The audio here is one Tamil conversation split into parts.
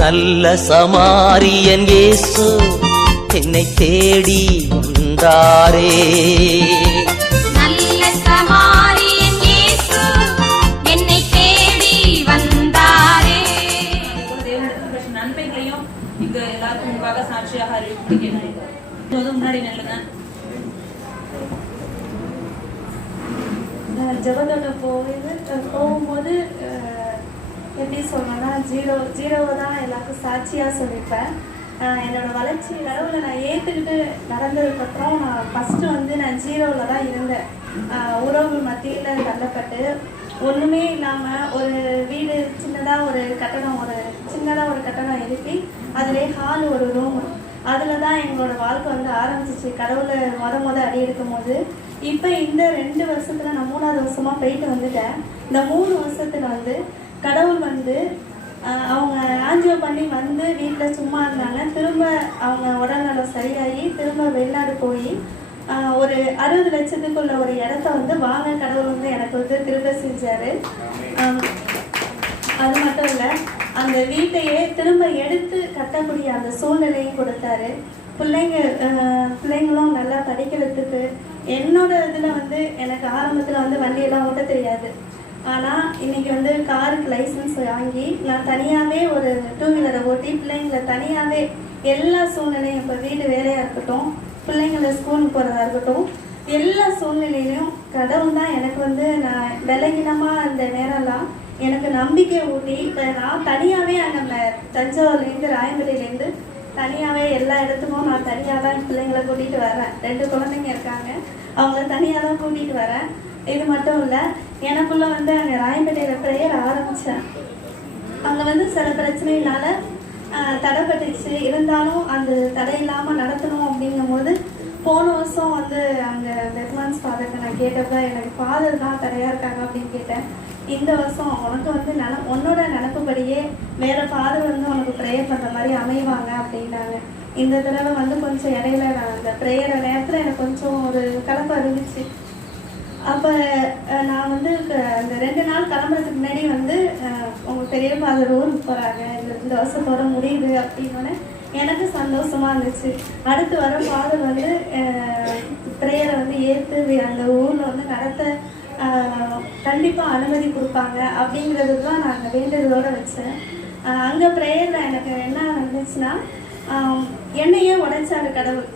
நல்ல சமாரியன் இயேசு என்னை தேடி வந்தாரே. நல்ல சமாரியன் இயேசு என்னை தேடி வந்தாரே. தேவனுடைய நன்மைகளையும் இங்க எல்லாருக்கும் முன்பாக சாட்சியாக அறிவிக்கிறேன். முன்னாடி நல்லுங்க. ஜெபத்தோட போகும்போது எப்படி சொல்லணும்னா ஜீரோவை தான் எல்லாருக்கும் சாட்சியாக சொல்லியிருப்பேன். என்னோட வளர்ச்சி கடவுளை நான் ஏற்றுக்கிட்டு நடந்ததுக்கப்புறம் நான் ஃபஸ்ட்டு வந்து நான் ஜீரோவில் தான் இருந்தேன். உறவு மத்தியில் தள்ளப்பட்டு ஒன்றுமே இல்லாமல் ஒரு வீடு சின்னதாக ஒரு கட்டடம் எழுப்பி அதிலே ஹால் ஒரு ரூம், அதில் தான் எங்களோட வாழ்க்கை வந்து ஆரம்பிச்சிச்சு. கடவுளை முத அடி எடுக்கும் போது இப்போ இந்த 2 வருஷத்தில் நான் 3ஆவது வருஷமாக போயிட்டு வந்துட்டேன். இந்த 3 வருஷத்தில் வந்து கடவுள் வந்து அவங்க ஆஞ்சியோ பண்ணி வந்து வீட்டில் சும்மா இருந்தாங்க. திரும்ப அவங்க உடல்நலம் சரியாகி திரும்ப வெளிநாடு போய் ஒரு 60 லட்சத்துக்குள்ள ஒரு இடத்த வந்து வாங்க கடவுள் வந்து எனக்கு வந்து திரும்ப செஞ்சார். அது மட்டும் இல்லை, அந்த வீட்டையே திரும்ப எடுத்து கட்டக்கூடிய அந்த சூழ்நிலையும் கொடுத்தாரு. பிள்ளைங்களும் நல்லா படிக்கிறதுக்கு என்னோட இதில் வந்து எனக்கு ஆரம்பத்தில் வந்து வண்டியெல்லாம் ஓட்ட தெரியாது. ஆனால் இன்றைக்கி வந்து காருக்கு லைசன்ஸ் வாங்கி நான் தனியாகவே ஒரு 2 வீலரை ஓட்டி பிள்ளைங்களை தனியாகவே எல்லா சூழ்நிலையும், இப்போ வீடு வேலையாக இருக்கட்டும், பிள்ளைங்களை ஸ்கூலுக்கு போகிறதா இருக்கட்டும், எல்லா சூழ்நிலையிலையும் கடவுள் தான் எனக்கு வந்து நான் விலகினமாக அந்த நேரம்லாம் எனக்கு நம்பிக்கை ஊட்டி இப்போ நான் தனியாகவே அங்கே தஞ்சாவூர்லேருந்து ராயம்பேட்டையிலேருந்து தனியாகவே எல்லா இடத்துக்கும் நான் தனியாக தான் பிள்ளைங்களை கூட்டிகிட்டு வரேன். 2 குழந்தைங்க இருக்காங்க, அவங்கள தனியாக தான் கூட்டிகிட்டு வரேன். இது மட்டும் இல்லை, எனக்குள்ளே வந்து அங்கே ராயம்பேட்டையில் ப்ரேயர் ஆரம்பித்தேன். அங்கே வந்து சில பிரச்சனையினால தடைப்பட்டுச்சு. இருந்தாலும் அந்த தடை இல்லாமல் நடத்தணும் அப்படிங்கும் போது போன வருஷம் வந்து அங்கே பெர்மான்ஸ் ஃபாதர்கிட்ட நான் கேட்டப்ப எனக்கு ஃபாதர் தான் தடையாக இருக்காங்க அப்படின்னு கேட்டேன். இந்த வருஷம் உனக்கு வந்து உன்னோட நினப்புபடியே வேறு ஃபாதர் வந்து உனக்கு ப்ரேயர் பண்ணுற மாதிரி அமைவாங்க அப்படின்னாங்க. இந்த தடவை வந்து கொஞ்சம் இடையில நான் அந்த ப்ரேயர் நேரத்தில் எனக்கு கொஞ்சம் ஒரு கலப்பு இருந்துச்சு. அப்போ நான் வந்து அந்த 2 நாள் கிளம்புறதுக்கு முன்னாடி வந்து உங்கள் பெரிய ஃபாதர் ஊருக்கு போகிறாங்க, இந்த வருஷத்தோட முடியுது அப்படின்னோடனே எனக்கு சந்தோஷமாக இருந்துச்சு. அடுத்து வர ஃபாதர் வந்து ப்ரேயரை வந்து ஏற்று அந்த ஊரில் வந்து நடத்த கண்டிப்பாக அனுமதி கொடுப்பாங்க அப்படிங்கிறது தான் நான் அங்கே வேண்டுதலோடு வச்சேன். அங்கே ப்ரேயரில் எனக்கு என்ன இருந்துச்சுன்னா, என்னையே உடைச்சாரு கடவுள்.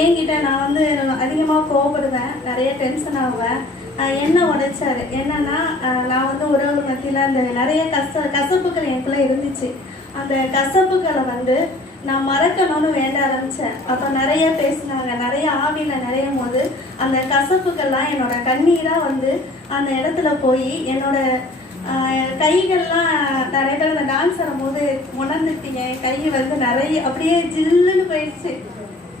என்கிட்ட நான் வந்து அதிகமாக கோவப்படுவேன், நிறைய டென்ஷன் ஆகுவேன். என்ன உடைச்சாரு என்னன்னா, நான் வந்து உறவு மத்தியில் அந்த நிறைய கசப்புகள் எனக்குள்ளே இருந்துச்சு. அந்த கசப்புகளை வந்து நான் மறக்கணும்னு வேண்ட ஆரம்பித்தேன். அப்போ நிறைய பேசினாங்க, நிறைய ஆவியில் நிறையும் போது அந்த கசப்புகள்லாம் என்னோட கண்ணீராக வந்து அந்த இடத்துல போய் என்னோட கைகள்லாம் நிறைய பேர் அந்த டான்ஸ் ஆடும்போது உணர்ந்துட்டீங்க, கை வந்து நிறைய அப்படியே ஜில்லுன்னு போயிடுச்சு.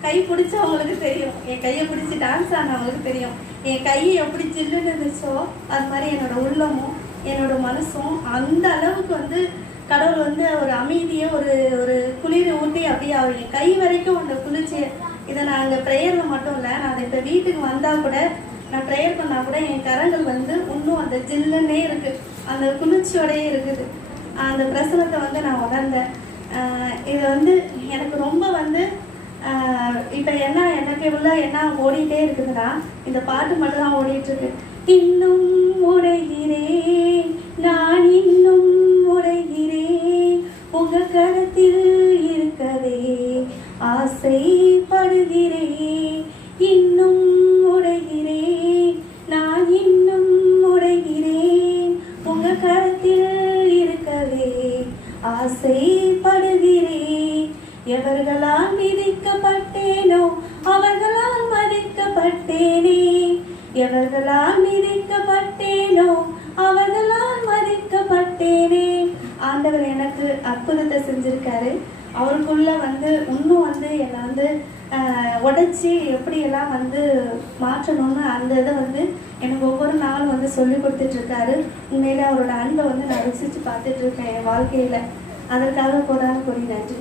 கை பிடிச்சவங்களுக்கு தெரியும், என் கையை பிடிச்சி டான்ஸ் ஆனவங்களுக்கு தெரியும் என் கையை எப்படி ஜில்லுன்னு இருந்துச்சோ அது மாதிரி என்னோட உள்ளமும் என்னோட மனசும் அந்த அளவுக்கு வந்து கடவுள் வந்து ஒரு அமைதியை ஒரு குளிர் ஊட்டி அப்படியே என் கை வரைக்கும் அந்த குளிர்ச்சி. இதை நான் அங்கே ப்ரேயரில் மட்டும் இல்லை, நான் இப்போ வீட்டுக்கு வந்தால் கூட நான் ப்ரேயர் பண்ணால் கூட என் கரங்கள் வந்து இன்னும் அந்த ஜில்லுன்னே இருக்குது, அந்த குளிர்ச்சியோடையே இருக்குது. அந்த பிரசனத்தை வந்து நான் உணர்ந்தேன். இது வந்து எனக்கு ரொம்ப வந்து இப்போ எனக்கு உள்ள என்ன ஓடிட்டே இருக்குதுன்னா, இந்த பாட்டு மட்டும் தான் ஓடிட்டுருக்கு. இன்னும் உடைகிறேன், நான் இன்னும் உடைகிறேன், உங்க கரத்தில் இருக்கவே ஆசைப்படுகிறேன். இன்னும் உடைகிறேன், நான் இன்னும் உடைகிறேன், உங்க கரத்தில் இருக்கவே ஆசைப்படுகிறேன். எவர்களால் மிதிக்கப்பட்டேனோ அவர்களால் மதிக்கப்பட்டேனே, எவர்களால் மிதிக்கப்பட்டேனோ அவர்களால் மதிக்கப்பட்டேனே. ஆண்டவர் எனக்கு அற்புதத்தை செஞ்சிருக்காரு. அவருக்குள்ள வந்து இன்னும் வந்து என்னை வந்து உடைச்சி எப்படியெல்லாம் வந்து மாற்றணும்னு அந்த இதை வந்து எனக்கு ஒவ்வொரு நாளும் வந்து சொல்லி கொடுத்துட்ருக்காரு. உண்மையிலே அவரோட அன்பை வந்து நான் ருசித்து பார்த்துட்ருக்கேன் என் வாழ்க்கையில். அதற்காக கோடான நன்றி.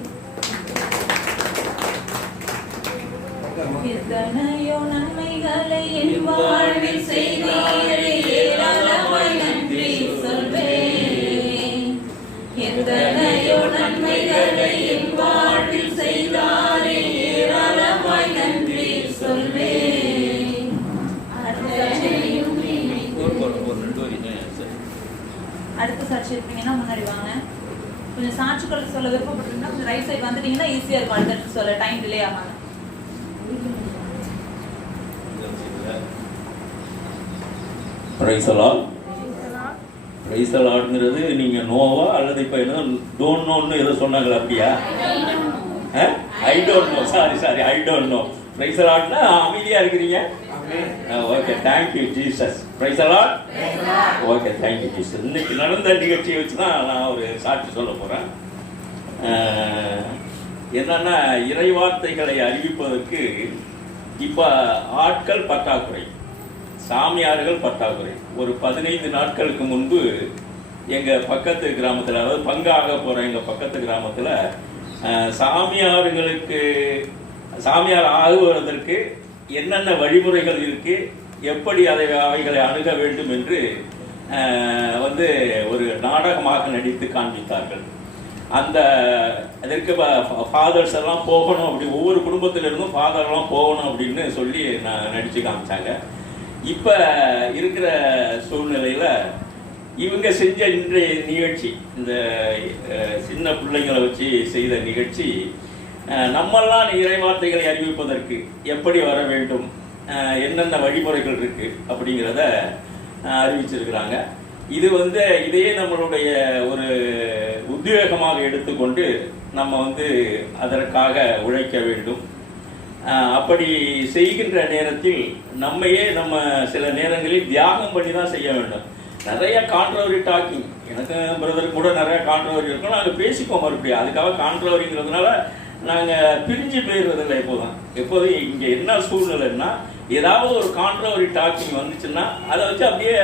எத்தனையோ நன்மைகளை என் வாழ்வில் செய்தீரே, ஏராளமாய் நன்றி சொல்வேன். எத்தனையோ நன்மைகளை என் வாழ்வில் செய்தாரே ஏராளமாய் நன்றி சொல்வேன். அடுத்த சாட்சி இருப்பீங்கன்னா முன்னாடி வாங்க. கொஞ்சம் சாட்சிகள் சொல்ல விருப்பப்பட்டீங்கன்னா கொஞ்சம் ரைட் சைடு வந்துட்டீங்கன்னா ஈஸியா இருக்கும். அடுத்த சொல்ல டைம் டிலே ஆகாது. பிரைஸ் லார்ட்ங்கிறது நீங்க நோவா அல்லது இப்ப என்ன டோன்ட் நோன்னு ஏதோ சொன்னாங்களா? அப்படியா? I don't know. Sorry I don't know. Praise லார்ட்னா அமைதியா இருக்கிறீங்க. Okay, thank you Jesus. Praise lord. Okay, thank you Jesus. இன்னைக்கு நடந்த நிகழ்ச்சியை வச்சு தான் நான் ஒரு சாட்சி சொல்ல போறேன். என்னன்னா, இறைவார்த்தைகளை அறிவிப்பதற்கு இப்ப ஆட்கள் பற்றாக்குறை, சாமியார்கள் பற்றாக்குறை. ஒரு 15 நாட்களுக்கு முன்பு எங்க பக்கத்து கிராமத்தில், அதாவது பங்காக போற எங்க பக்கத்து கிராமத்தில் சாமியார் ஆகுவதற்கு என்னென்ன வழிமுறைகள் இருக்கு, எப்படி அவைகளை அணுக வேண்டும் என்று ஒரு நாடகமாக நடித்து காண்பித்தார்கள். அதற்கு ஃபாதர்ஸ் எல்லாம் போகணும், அப்படி ஒவ்வொரு குடும்பத்திலிருந்தும் ஃபாதர்லாம் போகணும் அப்படின்னு சொல்லி நடிச்சு காமிச்சாங்க. இப்ப இருக்கிற சூழ்நிலையில இவங்க செஞ்ச இன்றைய நிகழ்ச்சி, இந்த சின்ன பிள்ளைங்களை வச்சு செய்த நிகழ்ச்சி, நம்மெல்லாம் இறைவார்த்தைகளை அறிவிப்பதற்கு எப்படி வர வேண்டும், என்னென்ன வழிமுறைகள் இருக்கு அப்படிங்கிறத அறிவிச்சிருக்கிறாங்க. இது இதே நம்மளுடைய ஒரு உத்வேகமாக எடுத்துக்கொண்டு நம்ம அதற்காக உழைக்க வேண்டும். அப்படி செய்கின்ற நேரத்தில் நம்ம சில நேரங்களில் தியாகம் பண்ணி தான் செய்ய வேண்டும். நிறைய கான்ட்ரவரி டாக்கிங், எனக்கு பிரதருக்கு கூட நிறைய கான்ட்ரவரி இருக்கும், நாங்கள் பேசிப்போம் மறுபடியும். அதுக்காக கான்ட்ரவரிங்கிறதுனால நாங்கள் பிரிஞ்சு போயிடுறதில்லை. எப்போதும் இங்கே என்ன சூழ்நிலைன்னா, ஏதாவது ஒரு கான்ட்ரவரி டாக்கிங் வந்துச்சுன்னா அதை வச்சு அப்படியே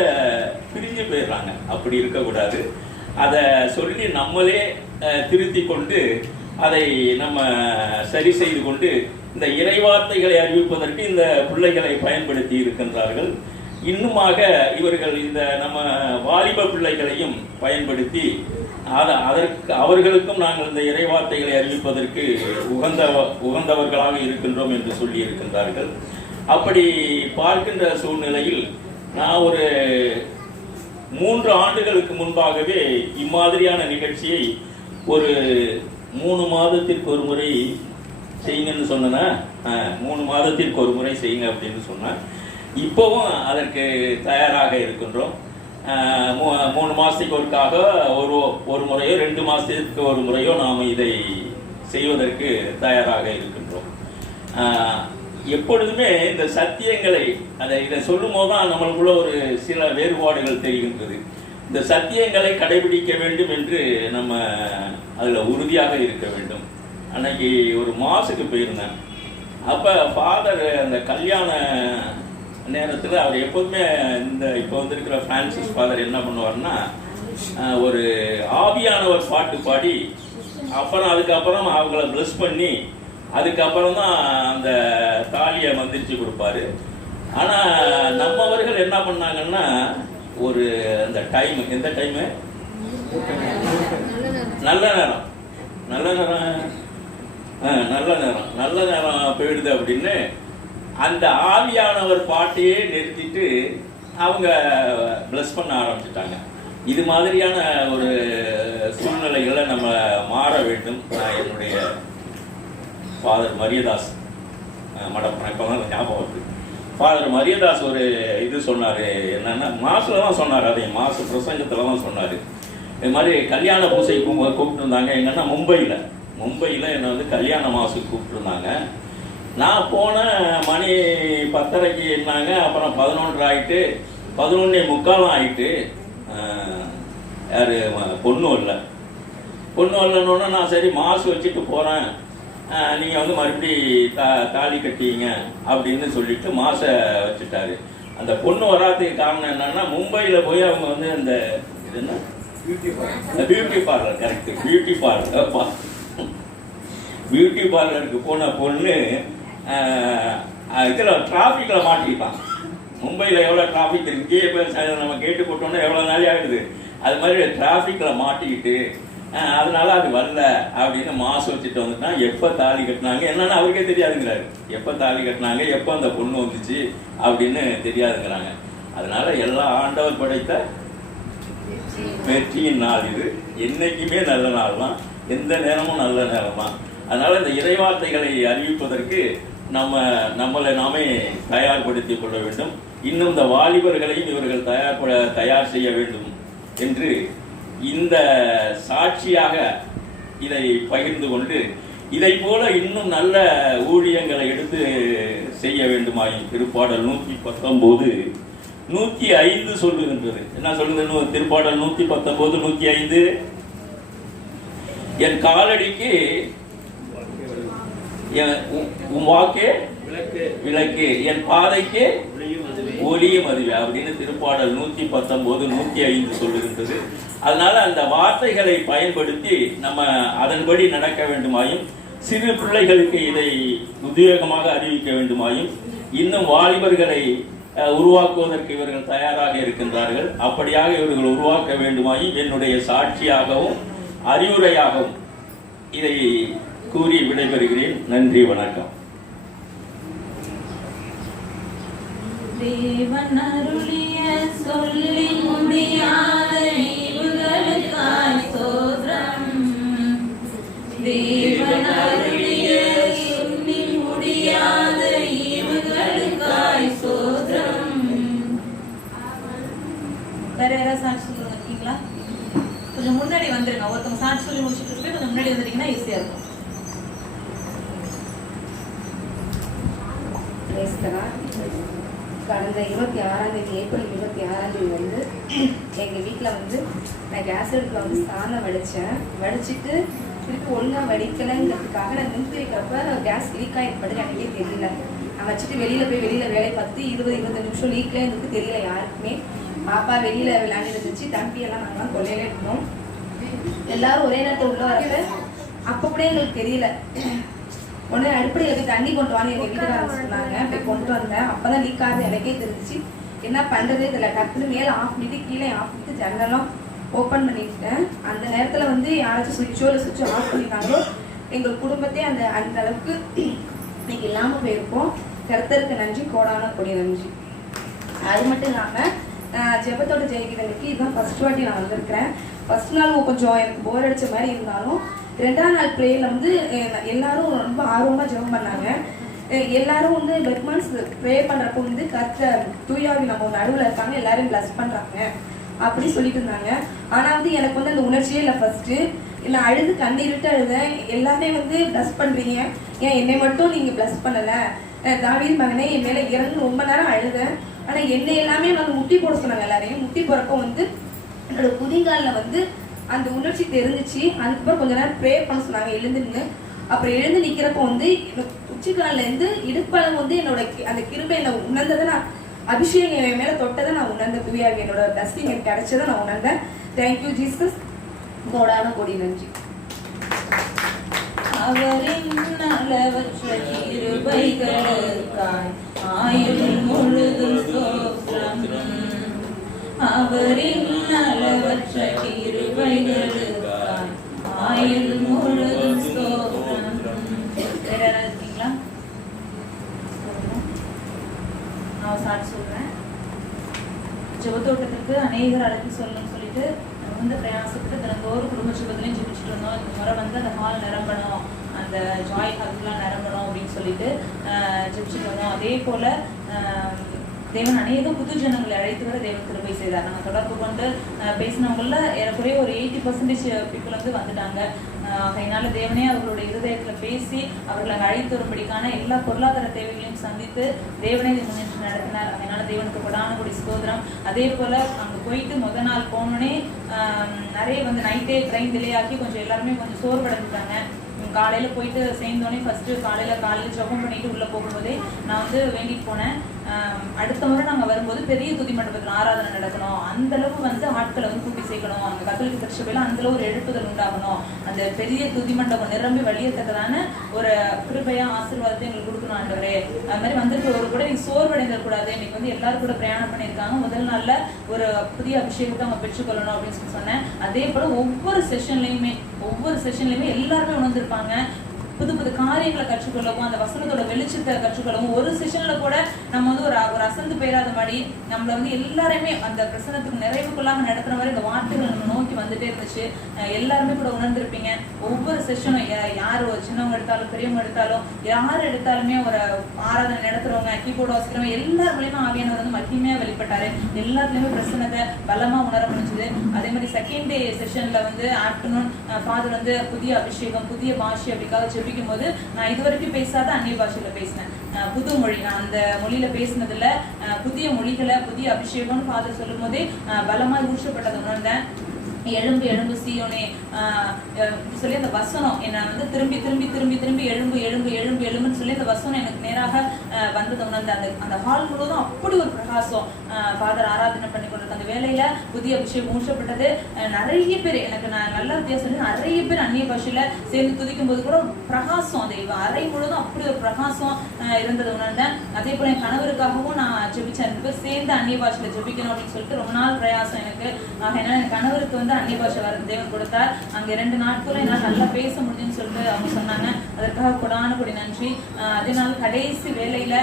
பிரிஞ்சு போயிடுறாங்க. அப்படி இருக்கக்கூடாது. அதை சொல்லி நம்மளே திருத்தி கொண்டு அதை நம்ம சரி செய்து கொண்டு இந்த இறைவார்த்தைகளை அறிவிப்பதற்கு இந்த பிள்ளைகளை பயன்படுத்தி இருக்கின்றார்கள். இன்னுமாக இவர்கள் இந்த நம்ம வாலிப பிள்ளைகளையும் பயன்படுத்தி அவர்களுக்கும் நாங்கள் இந்த இறைவார்த்தைகளை அறிவிப்பதற்கு உகந்தவர்களாக இருக்கின்றோம் என்று சொல்லி இருக்கின்றார்கள். அப்படி பார்க்கின்ற சூழ்நிலையில் நான் ஒரு 3 ஆண்டுகளுக்கு முன்பாகவே இம்மாதிரியான நிகழ்ச்சியை ஒரு 3 மாதத்திற்கு ஒரு முறை செய்யுங்கன்னு சொன்னேன்னா, 3 மாதத்திற்கு ஒரு முறை செய்யுங்க அப்படின்னு சொன்னேன். இப்போவும் அதற்கு தயாராக இருக்கின்றோம். 3 மாதத்துக்கு ஒருக்காக ஒரு முறையோ 2 மாதத்துக்கு ஒரு முறையோ நாம் இதை செய்வதற்கு தயாராக இருக்கின்றோம். எப்பொழுதுமே இந்த சத்தியங்களை இதை சொல்லும் போது தான் நம்மளுக்குள்ள ஒரு சில வேறுபாடுகள் தெரிகின்றது. இந்த சத்தியங்களை கடைபிடிக்க வேண்டும் என்று நம்ம அதில் உறுதியாக இருக்க வேண்டும். அன்னைக்கு ஒரு மாசுக்கு போயிருந்தேன். அப்போ ஃபாதர் அந்த கல்யாண நேரத்தில் அவர் எப்போதுமே இப்போ இருக்கிற பிரான்சிஸ் ஃபாதர் என்ன பண்ணுவார்னா, ஒரு ஆவியானவர் பாட்டு பாடி அதுக்கப்புறம் அவங்கள பிளஸ் பண்ணி அதுக்கப்புறம் தான் அந்த தாலியை மந்திரிச்சு கொடுப்பாரு. ஆனால் நம்மவர்கள் என்ன பண்ணாங்கன்னா, ஒரு அந்த டைம், எந்த டைமு, நல்ல நேரம் போயிடுது அப்படின்னு அந்த ஆவியானவர் பாட்டையே நிறுத்திட்டு அவங்க பிளஸ் பண்ண ஆரம்பிச்சுட்டாங்க. இது மாதிரியான ஒரு சூழ்நிலைகளை நம்ம மாற வேண்டும். நான் என்னுடைய ஃபாதர் மரியதாஸ் மடம் இப்போ தான் ஞாபகம் வருது. ஃபாதர் மரியதாஸ் ஒரு இது சொன்னார். என்னென்னா, மாசில் தான் சொன்னார், அதே மாசு பிரசங்கத்தில் தான் சொன்னார். இது மாதிரி கல்யாண பூசை கூப்பிட்டுருந்தாங்க. எங்கன்னா மும்பையில் என்னை கல்யாண மாசுக்கு கூப்பிட்டுருந்தாங்க. நான் போனேன், மணி 10:30 என்னாங்க. அப்புறம் 11 ஆகிட்டு, 11:45 ஆகிட்டு. யார் பொண்ணு வரலன்னொன்னே நான் சரி மாசு வச்சுட்டு போகிறேன், நீங்கள் மறுபடி தாலி கட்டிங்க அப்படின்னு சொல்லிட்டு மாசை வச்சுட்டாரு. அந்த பொண்ணு வராதுக்கு காரணம் என்னன்னா, மும்பையில் போய் அவங்க அந்த இது என்ன பியூட்டி பார்லர், கரெக்டு, பியூட்டி பார்லருக்கு போன பொண்ணு இதில் டிராஃபிக்கில் மாட்டிக்கிட்டான். மும்பையில் எவ்வளோ டிராஃபிக் இருக்கு, இங்கேயே நம்ம கேட்டு போட்டோன்னா எவ்வளோ நாளே ஆகிடுது. அது மாதிரி டிராஃபிக்கில் மாட்டிக்கிட்டு அதனால அது வரல அப்படின்னு மாசு வச்சுட்டு வந்துட்டான். எப்போ தாலி கட்டினாங்க என்னன்னு அவருக்கே தெரியாதுங்கிறாரு. எப்போ தாலி கட்டினாங்க, எப்போ அந்த பொண்ணு வந்துச்சு அப்படின்னு தெரியாதுங்கிறாங்க. அதனால எல்லா ஆண்டவர் படைத்த வெற்றியின் நாள் இது. என்னைக்குமே நல்ல நாள் தான், எந்த நேரமும் நல்ல நேரம் தான். அதனால இந்த இறைவார்த்தைகளை அறிவிப்பதற்கு நம்மளை நாமே தயார்படுத்திக் கொள்ள வேண்டும். இன்னும் இந்த வாலிபர்களையும் இவர்கள் தயார் செய்ய வேண்டும் என்று இந்த சாட்சியாக இதை பகிர்ந்து கொண்டு, இதை போல இன்னும் நல்ல ஊழியங்களை எடுத்து செய்ய வேண்டுமாயின் திருப்பாடல் 119 105 சொல்லுகின்றது. என்ன சொல்லுது திருப்பாடல் 119 105? என் காலடிக்கு உன் வாக்கே விளக்கு, என் பாதைக்கு ஒளியும் அதுவே அப்படின்னு திருப்பாடல் 119 105 சொல்லுகின்றது. அதனால அந்த வார்த்தைகளை பயன்படுத்தி நம்ம அதன்படி நடக்க வேண்டுமாயும், சிறு பிள்ளைகளுக்கு இதை உத்வேகமாக அறிவிக்க வேண்டுமாயும், இன்னும் வாலிபர்களை உருவாக்குவதற்கு இவர்கள் தயாராக இருக்கின்றார்கள். அப்படியாக இவர்கள் உருவாக்க வேண்டுமாயும் என்னுடைய சாட்சியாகவும் அறிவுரையாகவும் இதை கூறி விடைபெறுகிறேன். நன்றி, வணக்கம். தேவன் அருளிய சொல்லி முடியாத ஈவுகளுக்காய் ஸ்தோத்திரம். தேவன் அருளிய சொல்லி முடியாத ஈவுகளுக்காய் ஸ்தோத்திரம். வேற யாராவது சாட்சி சொல்லுங்க இருக்கீங்களா? கொஞ்சம் முன்னாடி வந்துருங்க. ஒருத்தவங்க சாட்சி சொல்லி முடிச்சுட்டு போய் கொஞ்சம் முன்னாடி வந்துட்டீங்கன்னா ஈஸியா இருக்கும். கடந்த 26ஆம் தேதி ஏப்ரல் 26ஆம் தேதி வந்து எங்கள் வீட்டில் வந்து நான் கேஸ் அடுப்பில் வந்து சாதம் வடிச்சிட்டு திருப்பி ஒழுங்காக வடிக்கலைங்கிறதுக்காக நான் நிறுத்தி வைக்கிறப்ப கேஸ் லீக் ஆகிருப்பது எனக்கே தெரியல. நான் வச்சுட்டு வெளியில் வேலை பார்த்து 20-25 நிமிஷம் லீக்லேங்கிறது தெரியல யாருக்குமே. பாப்பா வெளியில் விளையாண்டு இருந்துச்சு, தம்பியெல்லாம் நாங்களாம் கொள்ளையில இருந்தோம். எல்லாரும் ஒரே நேரத்தில் உள்ள வரப்ப அப்போ கூட எங்களுக்கு தெரியல. உடனே அடுப்படியில் போய் தண்ணி கொண்டு வாங்க எங்கள் வீட்டுக்காரங்க சொன்னாங்க. போய் கொண்டு வந்தேன். அப்போ தான் லீக் ஆகுது எனக்கே தெரிஞ்சிச்சு. என்ன பண்ணுறதே தெரியல. டக்குன்னு மேலே ஆஃப் பண்ணிட்டு கீழே ஆஃப் பண்ணிட்டு ஜன்னலாம் ஓப்பன் பண்ணிட்டேன். அந்த நேரத்தில் வந்து யாராச்சும் சுவிட்சோ ஆஃப் பண்ணிட்டாங்களோ எங்கள் குடும்பத்தையே அந்த அளவுக்கு இன்னைக்கு இல்லாமல் போயிருக்கோம். கர்த்தருக்கு நன்றி, கோடான கொடி நன்றி. அது மட்டும் இல்லாமல் ஜெபத்தோட ஜெயிக்கிறதுக்கு இதுதான் ஃபர்ஸ்ட் வாட்டி நான் வந்திருக்கிறேன். ஃபர்ஸ்ட் நாள் கொஞ்சம் எனக்கு போர் அடித்த மாதிரி இருந்தாலும் 2ஆம் நாள் ப்ரேயரில் வந்து எல்லாரும் ரொம்ப ஆர்வமாக ஜெபம் பண்ணாங்க. எல்லாரும் வந்து பெட்மான்ஸ் ப்ரே பண்ணுறப்போ வந்து கர்த்தர் தூயாவி நம்ம நடுவில் இருக்காங்க, எல்லாரும் ப்ளஸ் பண்ணுறாங்க அப்படி சொல்லிட்டு இருந்தாங்க. ஆனால் வந்து எனக்கு வந்து அந்த உணர்ச்சியே இல்லை. ஃபர்ஸ்ட்டு நான் அழுது கண்ணீர் விட்டு அழுதேன். எல்லாமே வந்து ப்ளஸ் பண்ணுறீங்க, ஏன் என்னை மட்டும் நீங்கள் ப்ளஸ் பண்ணலை, தாவீது மகனே என் மேலே இறந்து ரொம்ப நேரம் அழுதேன். ஆனால் என்னை எல்லாமே வந்து முட்டி போட சொன்னாங்க. எல்லாரையும் முட்டி போகிறப்போ வந்து என்னோட குதிங்காலில் வந்து அந்த உணர்ச்சி தெரிஞ்சிச்சு. அதுக்கப்புறம் கொஞ்ச நேரம் ப்ரே பண்ண சொன்னாங்க எழுந்து நின்று. அப்புறம் எழுந்து நிற்கிறப்போ வந்து உச்சிக்காலிலேருந்து இடுப்பளவு வந்து என்னோட அந்த கிருபை என்னை உணர்ந்ததை நான், அபிஷேகம் என் மேலே தொட்டதை நான் உணர்ந்தேன். தூயாக என்னோட பிளஸ்ஸிங் எனக்கு கிடைச்சதை நான் உணர்ந்தேன். தேங்க்யூ ஜீசஸ், கோடான கொடி நன்றி. அவரின் அளவற்ற கிருபைகளுக்காய் ஆயுள் முழுதும் ஸ்தோத்திரம். அவரின் அளவற்ற கிருபைகளுக்காய் ஆயுள் முழுதும் ஸ்தோத்திரம். வேற யாராவது இருக்கீங்களா? நான் சாட்சி சொல்றேன். ஜெபத்தோட்டத்திற்கு அநேகர் அழைப்பு சொல்லணும்னு சொல்லிட்டு வந்து பிரயாசப்பட்டு தினந்தோறும் குடும்ப ஜெபத்திலையும் ஜெபிச்சுட்டு இருந்தோம். இந்த முறை வந்து அந்த ஹால் நிரம்பணும், அந்த ஜாய் ஹால்லாம் நிரம்பணும் அப்படின்னு சொல்லிட்டு ஜெபிச்சுட்டு வந்தோம். அதே போல தேவன் அநேக புது ஜனங்களை அழைத்து வர தேவன் கிருபை செய்தார். நாங்கள் தொடர்பு கொண்டு பேசினவங்கள ஏறக்குறைய ஒரு 80% பீப்புள் வந்து வந்துட்டாங்க. அதனால தேவனே அவர்களுடைய இருதயத்தில் பேசி அவர்களை அழைத்து வரும்படிக்கான எல்லா பொருளாதார தேவைகளையும் சந்தித்து தேவனே முன்னேற்றம் நடத்தினார். அதனால தேவனுக்கு கொடான கூடிய ஸ்தோத்திரம். அதே போல அங்கே போயிட்டு முதல் நாள் போனோடனே நிறைய வந்து நைட்டே ட்ரெயின் டிலே ஆகி கொஞ்சம் எல்லாருமே கொஞ்சம் சோர்வடைஞ்சிட்டாங்க. காலையில போயிட்டு சேர்ந்தோடனே ஃபர்ஸ்ட் காலையில ஜெபம் பண்ணிட்டு உள்ள போகும்போதே நான் வந்து வேண்டிட்டு போனேன். அடுத்த முறை நாங்கள் வரும்போது பெரிய துதி மண்டபத்தில் ஆராதனை நடக்கணும், அந்த அளவு வந்து ஆட்களை வந்து கூட்டி சேர்க்கணும், அந்த கத்தோலிக்க திருச்சபையில அந்த அளவு ஒரு எழுப்புதல் உண்டாகணும், அந்த பெரிய துதி மண்டபம் நிரம்பி வழியத்தக்கதான ஒரு கிருபையா ஆசீர்வாதத்தை எங்களுக்கு கொடுக்கணும் ஆண்டவரே. அது மாதிரி வந்துட்டு ஒரு கூட நீங்க சோர்வடைந்த கூடாது, இன்னைக்கு வந்து எல்லாரும் கூட பிரயாணம் பண்ணியிருக்காங்க, முதல் நாள்ல ஒரு புதிய அபிஷேகத்தை அவங்க பெற்றுக்கொள்ளணும் அப்படின்னு சொல்லி சொன்னேன். அதே போல ஒவ்வொரு செஷன்லயுமே எல்லாருமே உணர்ந்திருப்பாங்க, புது புது காரியங்களை கற்றுக்கொள்ளவும் அந்த வசனத்தோட வெளிச்சத்தை கற்றுக்கொள்ளவும். ஒரு செஷன்ல கூட நம்ம வந்து ஒரு அசந்து பெயராத மாதிரி நம்மள வந்து எல்லாருமே அந்த பிரசனத்துக்கு நிறைவுக்குள்ளாக நடத்துற மாதிரி இந்த வார்த்தைகள் நம்ம நோக்கி வந்துட்டே இருந்துச்சு. எல்லாருமே கூட உணர்ந்திருப்பீங்க. ஒவ்வொரு செஷனும் யார் சின்னவங்க எடுத்தாலும் பெரியவங்க எடுத்தாலும் யார் எடுத்தாலுமே ஒரு ஆராதனை நடத்துறவங்க கீபோர்டு வாசிக்கிறவங்க எல்லார் மூலியமா ஆவியானவர் வந்து மகிமையா வெளிப்பட்டாரு. எல்லாத்துலயுமே பிரசனத்தை பலமா உணர முடிஞ்சது. அதே மாதிரி செகண்ட் டே செஷன்ல வந்து ஆஃப்டர்நூன் ஃபாதர் வந்து புதிய அபிஷேகம் புதிய பாஷை அப்படிக்காக ஜெபிக்கும் போது நான் இதுவரைக்கும் பேசாத அந்நிய பாஷையில பேசினேன். புது மொழி, நான் அந்த மொழியில பேசினதுல புதிய மொழிகளை புதிய அபிஷேகம்னு ஃபாதர் சொல்லும் போதே பலமாய் ஊற்றப்பட்டதை உணர்ந்தேன். எழும்பு எழும்பு சீயோனே சொல்லி அந்த வசனம் என்னை வந்து திரும்பி திரும்பி திரும்பி திரும்பி எழும்பு எழும்பு எழும்பு எழும்புன்னு சொல்லி அந்த வசனம் எனக்கு நேராக வந்ததை உணர்ந்த அந்த ஹால் முழுவதும் அப்படி ஒரு பிரகாசம். ஃபாதர் ஆராதனை பண்ணி கொண்டிருக்க அந்த வேலையில புதிய அபிஷேகம் ஊற்றப்பட்டது. நிறைய பேர் எனக்கு நான் நல்ல வித்தியாசம், நிறைய பேர் அந்நிய பாஷையில சேர்ந்து துதிக்கும் போது கூட பிரகாசம், அந்த அறை முழுவதும் அப்படி ஒரு பிரகாசம் இருந்ததை உணர்ந்தேன். அதே போல என் கணவருக்காகவும் நான் ஜெபிச்சேன். 2 பேர் சேர்ந்து அந்நிய பாஷையில ஜெபிக்கணும் அப்படின்னு சொல்லிட்டு ரொம்ப நாள் பிரயாசம் எனக்கு. ஏன்னா என் கணவருக்கு வந்து அந்நிய பாஷை வர தேவன் கொடுத்தார். அங்க 2 நாட்களும் என்னால் நல்லா பேச முடியும்னு சொல்லிட்டு அவங்க சொன்னாங்க. அதற்காக கொடான கொடி நன்றி. அதனால கடைசி வேலையில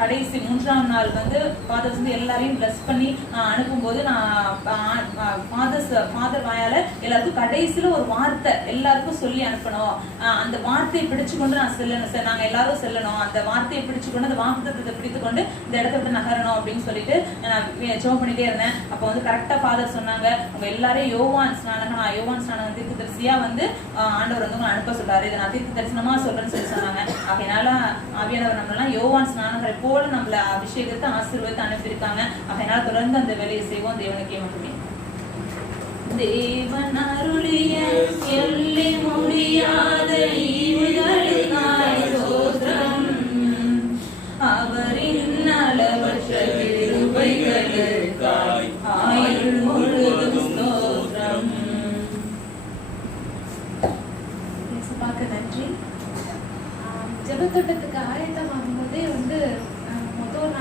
கடைசி 3ஆம் நாள் வந்து ஃபாதர்ஸ் வந்து எல்லாரையும் பிளஸ் பண்ணி அனுப்பும்போது நான் ஃபாதர் வாயால எல்லாருக்கும் கடைசியில ஒரு வார்த்தை எல்லாருக்கும் சொல்லி அனுப்பணும். அந்த வார்த்தையை பிடிச்சு கொண்டு நான் செல்லணும் சார், நாங்க எல்லாரும் செல்லணும், அந்த வார்த்தையை பிடிச்சு கொண்டு அந்த வாக்குத்தத்தத்தை பிடித்து கொண்டு இந்த இடத்த விட்டு நகரணும் அப்படின்னு சொல்லிட்டு நான் ஜெபம் பண்ணிட்டே இருந்தேன். அப்போ வந்து கரெக்டா ஃபாதர் சொன்னாங்க, உங்க எல்லாரையும் யோவான் ஸ்நானகம் தீர்க்க தரிசியா வந்து ஆண்டவர் வந்து உங்களை அனுப்ப சொல்றாரு, இதை நான் தீர்க்க தரிசனமா சொல்றேன்னு சொல்லி சொன்னாங்க. அதனால ஆவியானவர் நம்மளாம் யோவான் ஸ்நானகரை போல நம்மள அபிஷேகத்தை ஆசீர்வாதத்தை அனுப்பியிருக்காங்க. அதனால தொடர்ந்து அந்த வேலையை செய்வோம். தேவனுக்கே மட்டுமே. தேவன் அருளிய சொல்லி முடியாத ஈவுகளுக்காய் ஸ்தோத்திரம், அவரின் அளவற்ற கிருபைகளுக்காய் ஆயுள் முழுவதும் ஸ்தோத்திரம். இயேசுவுக்கு நன்றி. ஜெபத்தோட்டத்துக்கு ஆயத்தமாகும் போதே வந்து முதல்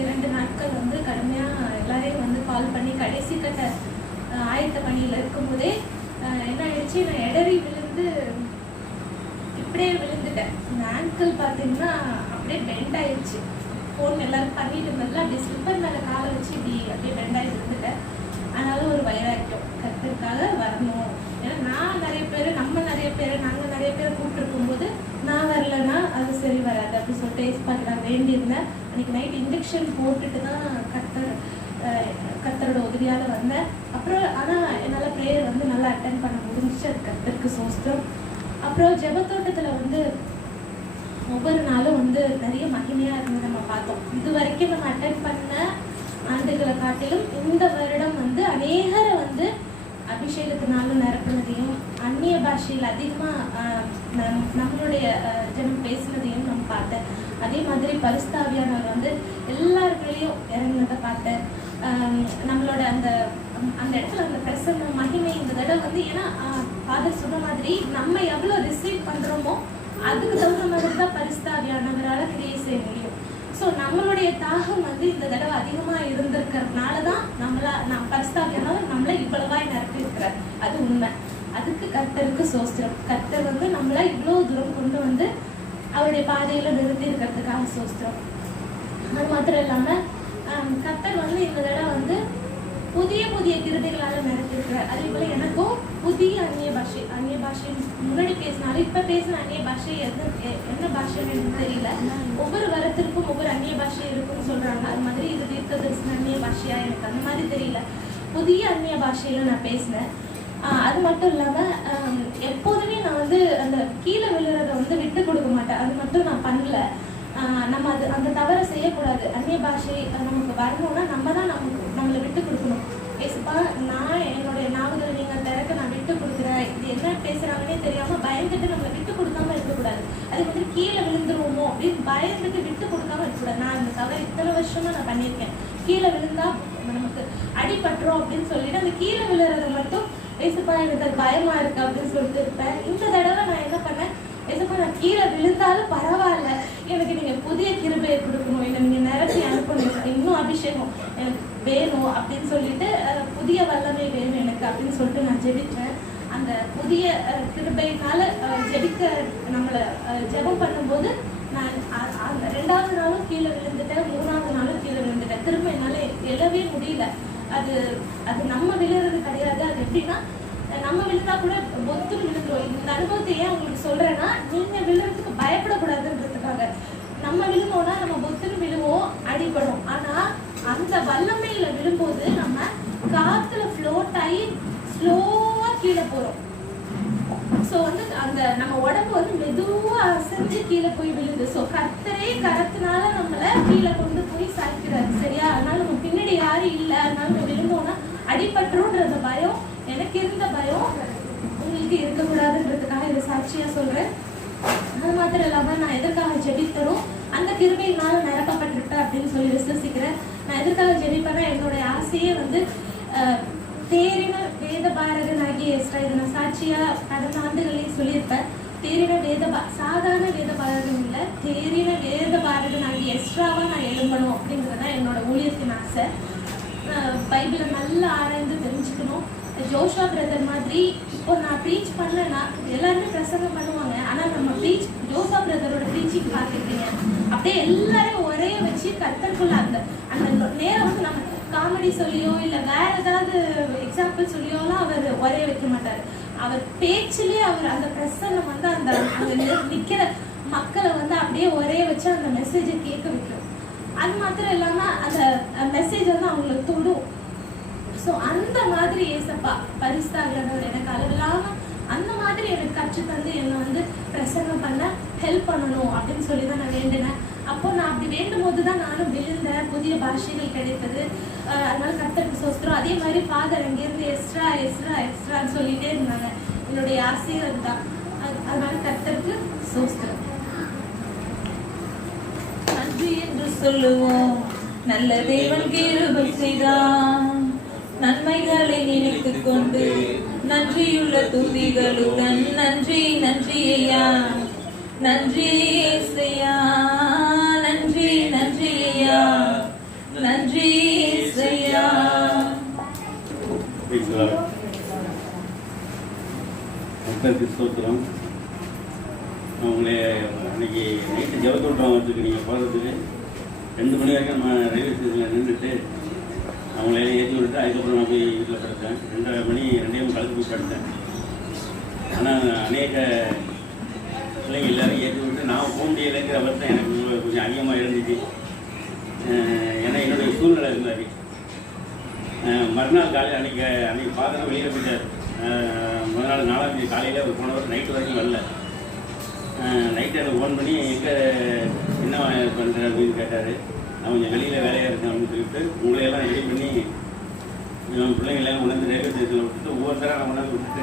2 நாட்கள் வந்து கடுமையாக எல்லாரையும் வந்து கால் பண்ணி கடைசி கட்ட ஆயத்த பணியில் இருக்கும்போதே என்ன ஆயிடுச்சு, நான் இடறி விழுந்து இப்படியே விழுந்துட்டேன். இந்த ஆங்கிள் பார்த்தீங்கன்னா அப்படியே பெண்ட் ஆயிடுச்சு. ஃபோன் எல்லாரும் பண்ணிட்டு இருந்ததுல அப்படியே ஸ்லிப்பர் மேலே காலை வச்சு இப்படி அப்படியே பெண்ட் ஆகி விழுந்துட்டேன். அதனால ஒரு வைராக்கியம் கருத்துக்காக வரணும். ஏன்னா நான் நிறைய பேர் நாங்கள் நிறைய பேரை கூப்பிட்டுருக்கும் போது நான் வரலன்னா அது சரி வராது அப்படி சொல்லிட்டு ஏற்பாடு வேண்டியிருந்தேன். அன்றைக்கி நைட் இன்ஜெக்ஷன் போட்டுட்டு தான் கர்த்தரோட உதவியால் வந்தேன். அப்புறம் ஆனால் என்னால் ப்ரேயர் வந்து நல்லா அட்டென்ட் பண்ண முடிஞ்சிச்சு. அது கர்த்தருக்கு சோஸ்திரம். அப்புறம் ஜெபத்தோட்டத்தில் வந்து ஒவ்வொரு நாளும் வந்து நிறைய மகிமையாக இருந்து நம்ம பார்த்தோம். இது வரைக்கும் நம்ம அட்டென்ட் பண்ண ஆண்டுகளை காட்டிலும் இந்த வருடம் வந்து அநேகரை வந்து அபிஷேகத்தினால நிரப்பினதையும் அந்நிய பாஷையில் அதிகமாக நம்மளுடைய ஜனம் பேசினதையும் நம்ம பார்த்தேன். அதே மாதிரி பரிசுத்தாவியானவர் வந்து எல்லாருக்குள்ளேயும் இறங்கினதை பார்த்தேன். நம்மளோட அந்த இடத்துல அந்த பிரசன்ன மகிமை இந்த தடவை வந்து ஏன்னா ஃபாதர் சொன்ன மாதிரி நம்ம எவ்வளோ ரிசீவ் பண்ணுறோமோ அதுக்கு தகுந்த மாதிரி தான் பரிசுத்தாவியானவரால் கிரியை செய்ய முடியும். ஸோ நம்மளுடைய தாகம் வந்து இந்த தடவை அதிகமாக இருந்திருக்கிறதுனால தான் நம்ம பரிசுத்தாவியானவர் நம்மளை இவ்வளவாய் நிரப்பி இருக்கிறார். அது உண்மை. அதுக்கு கர்த்தருக்கு சோஸ்திரம். கர்த்தர் வந்து நம்மளை இவ்வளோ தூரம் கொண்டு வந்து அவருடைய பாதையில் நிறுத்தி இருக்கிறதுக்காக சோஸ்திரம். அது மாத்திரம் இல்லாமல் கர்த்தர் வந்து இந்த தடவை வந்து புதிய புதிய கிருபைகளால் நிரப்பியிருக்கிறார். அதே போல் எனக்கும் புதிய அந்நிய பாஷை முன்னாடி பேசினாலும் இப்போ பேசின அந்நிய பாஷை என்ன பாஷைன்னு எனக்கு தெரியல. ஒவ்வொரு வரத்திற்கும் ஒவ்வொரு அந்நிய பாஷை இருக்குன்னு சொல்கிறாங்க. அது மாதிரி இது தீர்க்க தரிசன அந்நிய பாஷையா எனக்கு அந்த மாதிரி தெரியல. புதிய அந்நிய பாஷையில் நான் பேசினேன். அது மட்டும் இல்லாமல் எப்போதுமே நான் வந்து அந்த கீழே விழுறத வந்து விட்டு கொடுக்க மாட்டேன். அது மட்டும் நான் பண்ணல. நம்ம அந்த தவறை செய்யக்கூடாது. அந்நிய பாஷை நமக்கு வரணும்னா நம்ம தான் நம்மளை விட்டு கொடுக்கணும். ஏசுப்பா, நான் என்னுடைய நாவல் நீங்கள் திறக்க நான் விட்டு கொடுக்குறேன். இது என்ன பேசுகிறாங்கன்னு வந்து கீழே விழுந்துருவோமோ அப்படின்னு பயந்துட்டு விட்டு கொடுக்காம இருக்கக்கூடாது. நான் இந்த தவறு இத்தனை வருஷமா நான் பண்ணியிருக்கேன். கீழே விழுந்தா நமக்கு அடிபட்டுரும் அப்படின்னு சொல்லிட்டு அந்த கீழே விழுறத மட்டும் ஏசப்பா எனக்கு அது பயமா இருக்கு அப்படின்னு சொல்லிட்டு இருப்பேன். இந்த தடவை நான் என்ன பண்ணேன், ஏசப்பா நான் கீழே விழுந்தாலும் பரவாயில்ல, எனக்கு நீங்க புதிய கிருபையை கொடுக்கணும், என்னை நீங்க நிரப்பி அனுப்பணும், இன்னும் அபிஷேகம் எனக்கு வேணும் அப்படின்னு சொல்லிட்டு புதிய வல்லமை வேணும் எனக்கு அப்படின்னு சொல்லிட்டு நான் ஜெபிச்சேன். அந்த புதிய கிருபையினால ஜெபிக்க நம்மளை ஜெபம் பண்ணும்போது நான் அந்த 2வது நாளும் கீழே விழுந்துட்டேன், 3வது நாளும் கீழே விழுந்துட்டேன். திரும்ப என்னால எழவே முடியல. அது அது நம்ம விழுறது கிடையாது. அது எப்படின்னா நம்ம விழுந்தா கூட பொத்துன்னு விழுந்துரும். இந்த அனுபவத்தை ஏன் உங்களுக்கு சொல்றேன்னா, நீங்க விழுறதுக்கு பயப்படக்கூடாதுன்றதுக்காக. நம்ம விழுந்தோம்னா நம்ம பொத்துன்னு விழுவோம், அடிபடும். ஆனா அந்த வல்லமையில விழும்போது நம்ம காத்துல ஃப்ளோட் ஆகி ஸ்லோவா கீழே போறோம். ஸோ வந்து அந்த நம்ம உடம்பு வந்து மெதுவா அசைஞ்சு கீழே போய் விழுது. ஸோ கர்த்தரே கரத்தினால நம்மளை கீழே கொண்டு போய் சாய்க்கிறாரு. சரியா? அதனால நம்ம பின்னாடி யாரும் இல்லை, அதனால நம்ம விழுந்தோம்னா அடிபட்டுருன்ற பயம், எனக்கு இருந்த பயம் உங்களுக்கு இருக்கக்கூடாதுன்றதுக்காக இதை சாட்சியா சொல்றேன். அது மாத்திரம் இல்லாம நான் எதற்காக ஜெபித்தரும் அந்த கிருபையினால நிரப்பப்பட்டிருப்பேன் அப்படின்னு சொல்லி விசுவசிக்கிறேன். நான் எதற்காக ஜெபிப்பேன்னா, என்னுடைய ஆசையே வந்து தேறின வேத பாரகனாகிய எஸ்ரா, இதை நான் சாட்சியா கடந்த ஆண்டுகளையும் சொல்லியிருப்பேன். தேறின சாதாரண வேத பாரகன் இல்லை, தேறின வேத பாரகனாகிய எஸ்ராவா நான் எழும்பணும் அப்படிங்கிறதான் என்னோட ஊழியத்தின் ஆசை. பைபிளை நல்லா ஆராய்ந்து தெரிஞ்சுக்கணும். ஜோஷா பிரதர் மாதிரி இப்போ நான் ப்ரீச் பண்ணேன்னா எல்லாருமே பிரசங்கம் பண்ணுவாங்க. ஆனால் நம்ம ஜோஷா பிரதரோட ப்ரீச்சிங் பார்த்துருக்கீங்க, அப்படியே எல்லாரையும் ஒரே வச்சு கர்த்தருக்குள்ள அந்த அந்த நேரம் வந்து நம்ம காமெடி சொல்லியோ இல்லை வேற ஏதாவது எக்ஸாம்பிள் சொல்லியோலாம் அவர் ஒரே வைக்க மாட்டார். அவர் பேச்சிலேயே அவர் அந்த பிரசன்னம் வந்து அந்த அங்கே நிற்கிற மக்களை வந்து அப்படியே ஒரே வச்சு அந்த மெசேஜை கேட்க வைக்கும். அது மாத்திரம் இல்லாமல் அந்த மெசேஜ் வந்து அவங்களுக்கு தொடும். ஸோ அந்த மாதிரி ஏசப்பா பரிசுத்தாகிறவர் எனக்கு அளவில்லாமல் அந்த மாதிரி எனக்கு கற்று தந்து என்னை வந்து பிரசங்கம் பண்ண ஹெல்ப் பண்ணணும் அப்படின்னு சொல்லி தான் நான் வேண்டினேன். அப்போ நான் அப்படி வேண்டும் போது தான் நானும் விழுந்தேன், புதிய பாஷைகள் கிடைத்தது. அதனால கர்த்தருக்கு சோஸ்திரம். அதே மாதிரி ஃபாதர் அங்கேருந்து எஸ்ட்ரா எஸ்ட்ரா எஸ்ட்ரான்னு சொல்லிட்டே இருந்தாங்க. என்னுடைய ஆசையும் அதுதான். அதனால கர்த்தருக்கு சோஸ்திரம். நன்றி என்று சொல்லுவோம், நல்ல தேவன் கிருபை செய்தான். நன்மைகளை நினைத்துக் கொண்டு நன்றியுள்ள துதிகளுடன் நன்றி நன்றி ஐயா, நன்றி ஏசையா, நன்றி நன்றி ஐயா, நன்றி ஏசையா. ஸ்தோத்திரம். அவங்களே அன்னைக்கு நைட்டு ஜெபத்தோட்டம் வச்சுருக்கீங்க போகிறதுக்கு 2 மணி வரைக்கும் நம்ம ரயில்வே ஸ்டேஷனில் நின்றுட்டு அவங்களெல்லாம் ஏற்றி விட்டுட்டு அதுக்கப்புறம் நான் போய் வீட்டில் படுத்தேன். 2:30 மணி 2:30 போய் படுத்தேன். ஆனால் அநேக பிள்ளைங்க எல்லோரும் ஏற்றி விட்டு நான் போக முடியலைங்கிற வருத்தம் எனக்கு கொஞ்சம் அதிகமாக இருந்துச்சு. ஏன்னா என்னுடைய சூழ்நிலை இருந்தார். மறுநாள் காலையில் அன்றைக்கி பார்த்தா வெளியில் போயிட்டார். முதல் நாள் 4ஆம் தேதி காலையில் அவர் போனவர் நைட்டு வரைக்கும் வரல. நைட்டு எனக்கு ஃபோன் பண்ணி எங்கே என்ன பண்ணுற அப்படின்னு கேட்டார். நான் கொஞ்சம் வெளியில் வேலையாக இருக்கேன் அப்படின்னு சொல்லிட்டு உங்களையெல்லாம் ரெடி பண்ணி பிள்ளைங்களெல்லாம் உணர்ந்து ரயில்வே ஸ்டேஷனில் விட்டுட்டு ஒவ்வொருத்தராக நான் உணர்ந்து விட்டுட்டு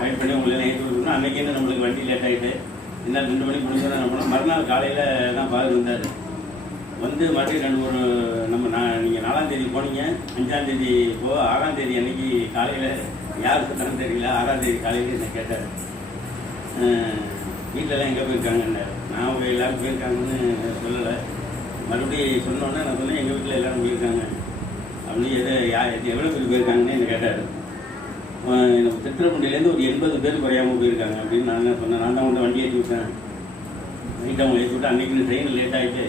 வெயிட் பண்ணி உங்களெல்லாம் ஏற்றி விட்டுருந்தோம். அன்றைக்கி என்ன நம்மளுக்கு வண்டி லேட் ஆகிட்டு என்ன 2 மணிக்கு முடிஞ்சு தான் நம்ம மறுநாள் காலையில் தான் பாரு வந்தார். வந்து மறுபடியும் நீங்கள் 4ஆம் தேதி போனீங்க, 5ஆம் தேதி 6ஆம் தேதி அன்றைக்கி காலையில் யார் சுத்தம் தெரியல. 6ஆம் தேதி காலையில் என்ன கேட்டார், வீட்டிலலாம் எங்கே போயிருக்காங்கன்னாரு. நான் அவங்க எல்லோரும் போயிருக்காங்கன்னு சொல்லலை. மறுபடியும் சொன்னோன்னே நான் சொன்னேன் எங்கள் வீட்டில் எல்லோரும் போயிருக்காங்க அப்படின்னு. எவ்வளோ பேர் போயிருக்காங்கன்னு என்ன கேட்டார். நம்ம திருத்துறைப்பூண்டிலேருந்து ஒரு 80 பேர் குறையாமல் போயிருக்காங்க அப்படின்னு நான் என்ன சொன்னேன். நான் தான் அவங்கள்ட்ட வண்டி ஏற்றி விட்டேன். நைட்டு அவங்க ஏற்றி விட்டு அன்றைக்கி ட்ரெயின் லேட் ஆகிட்டு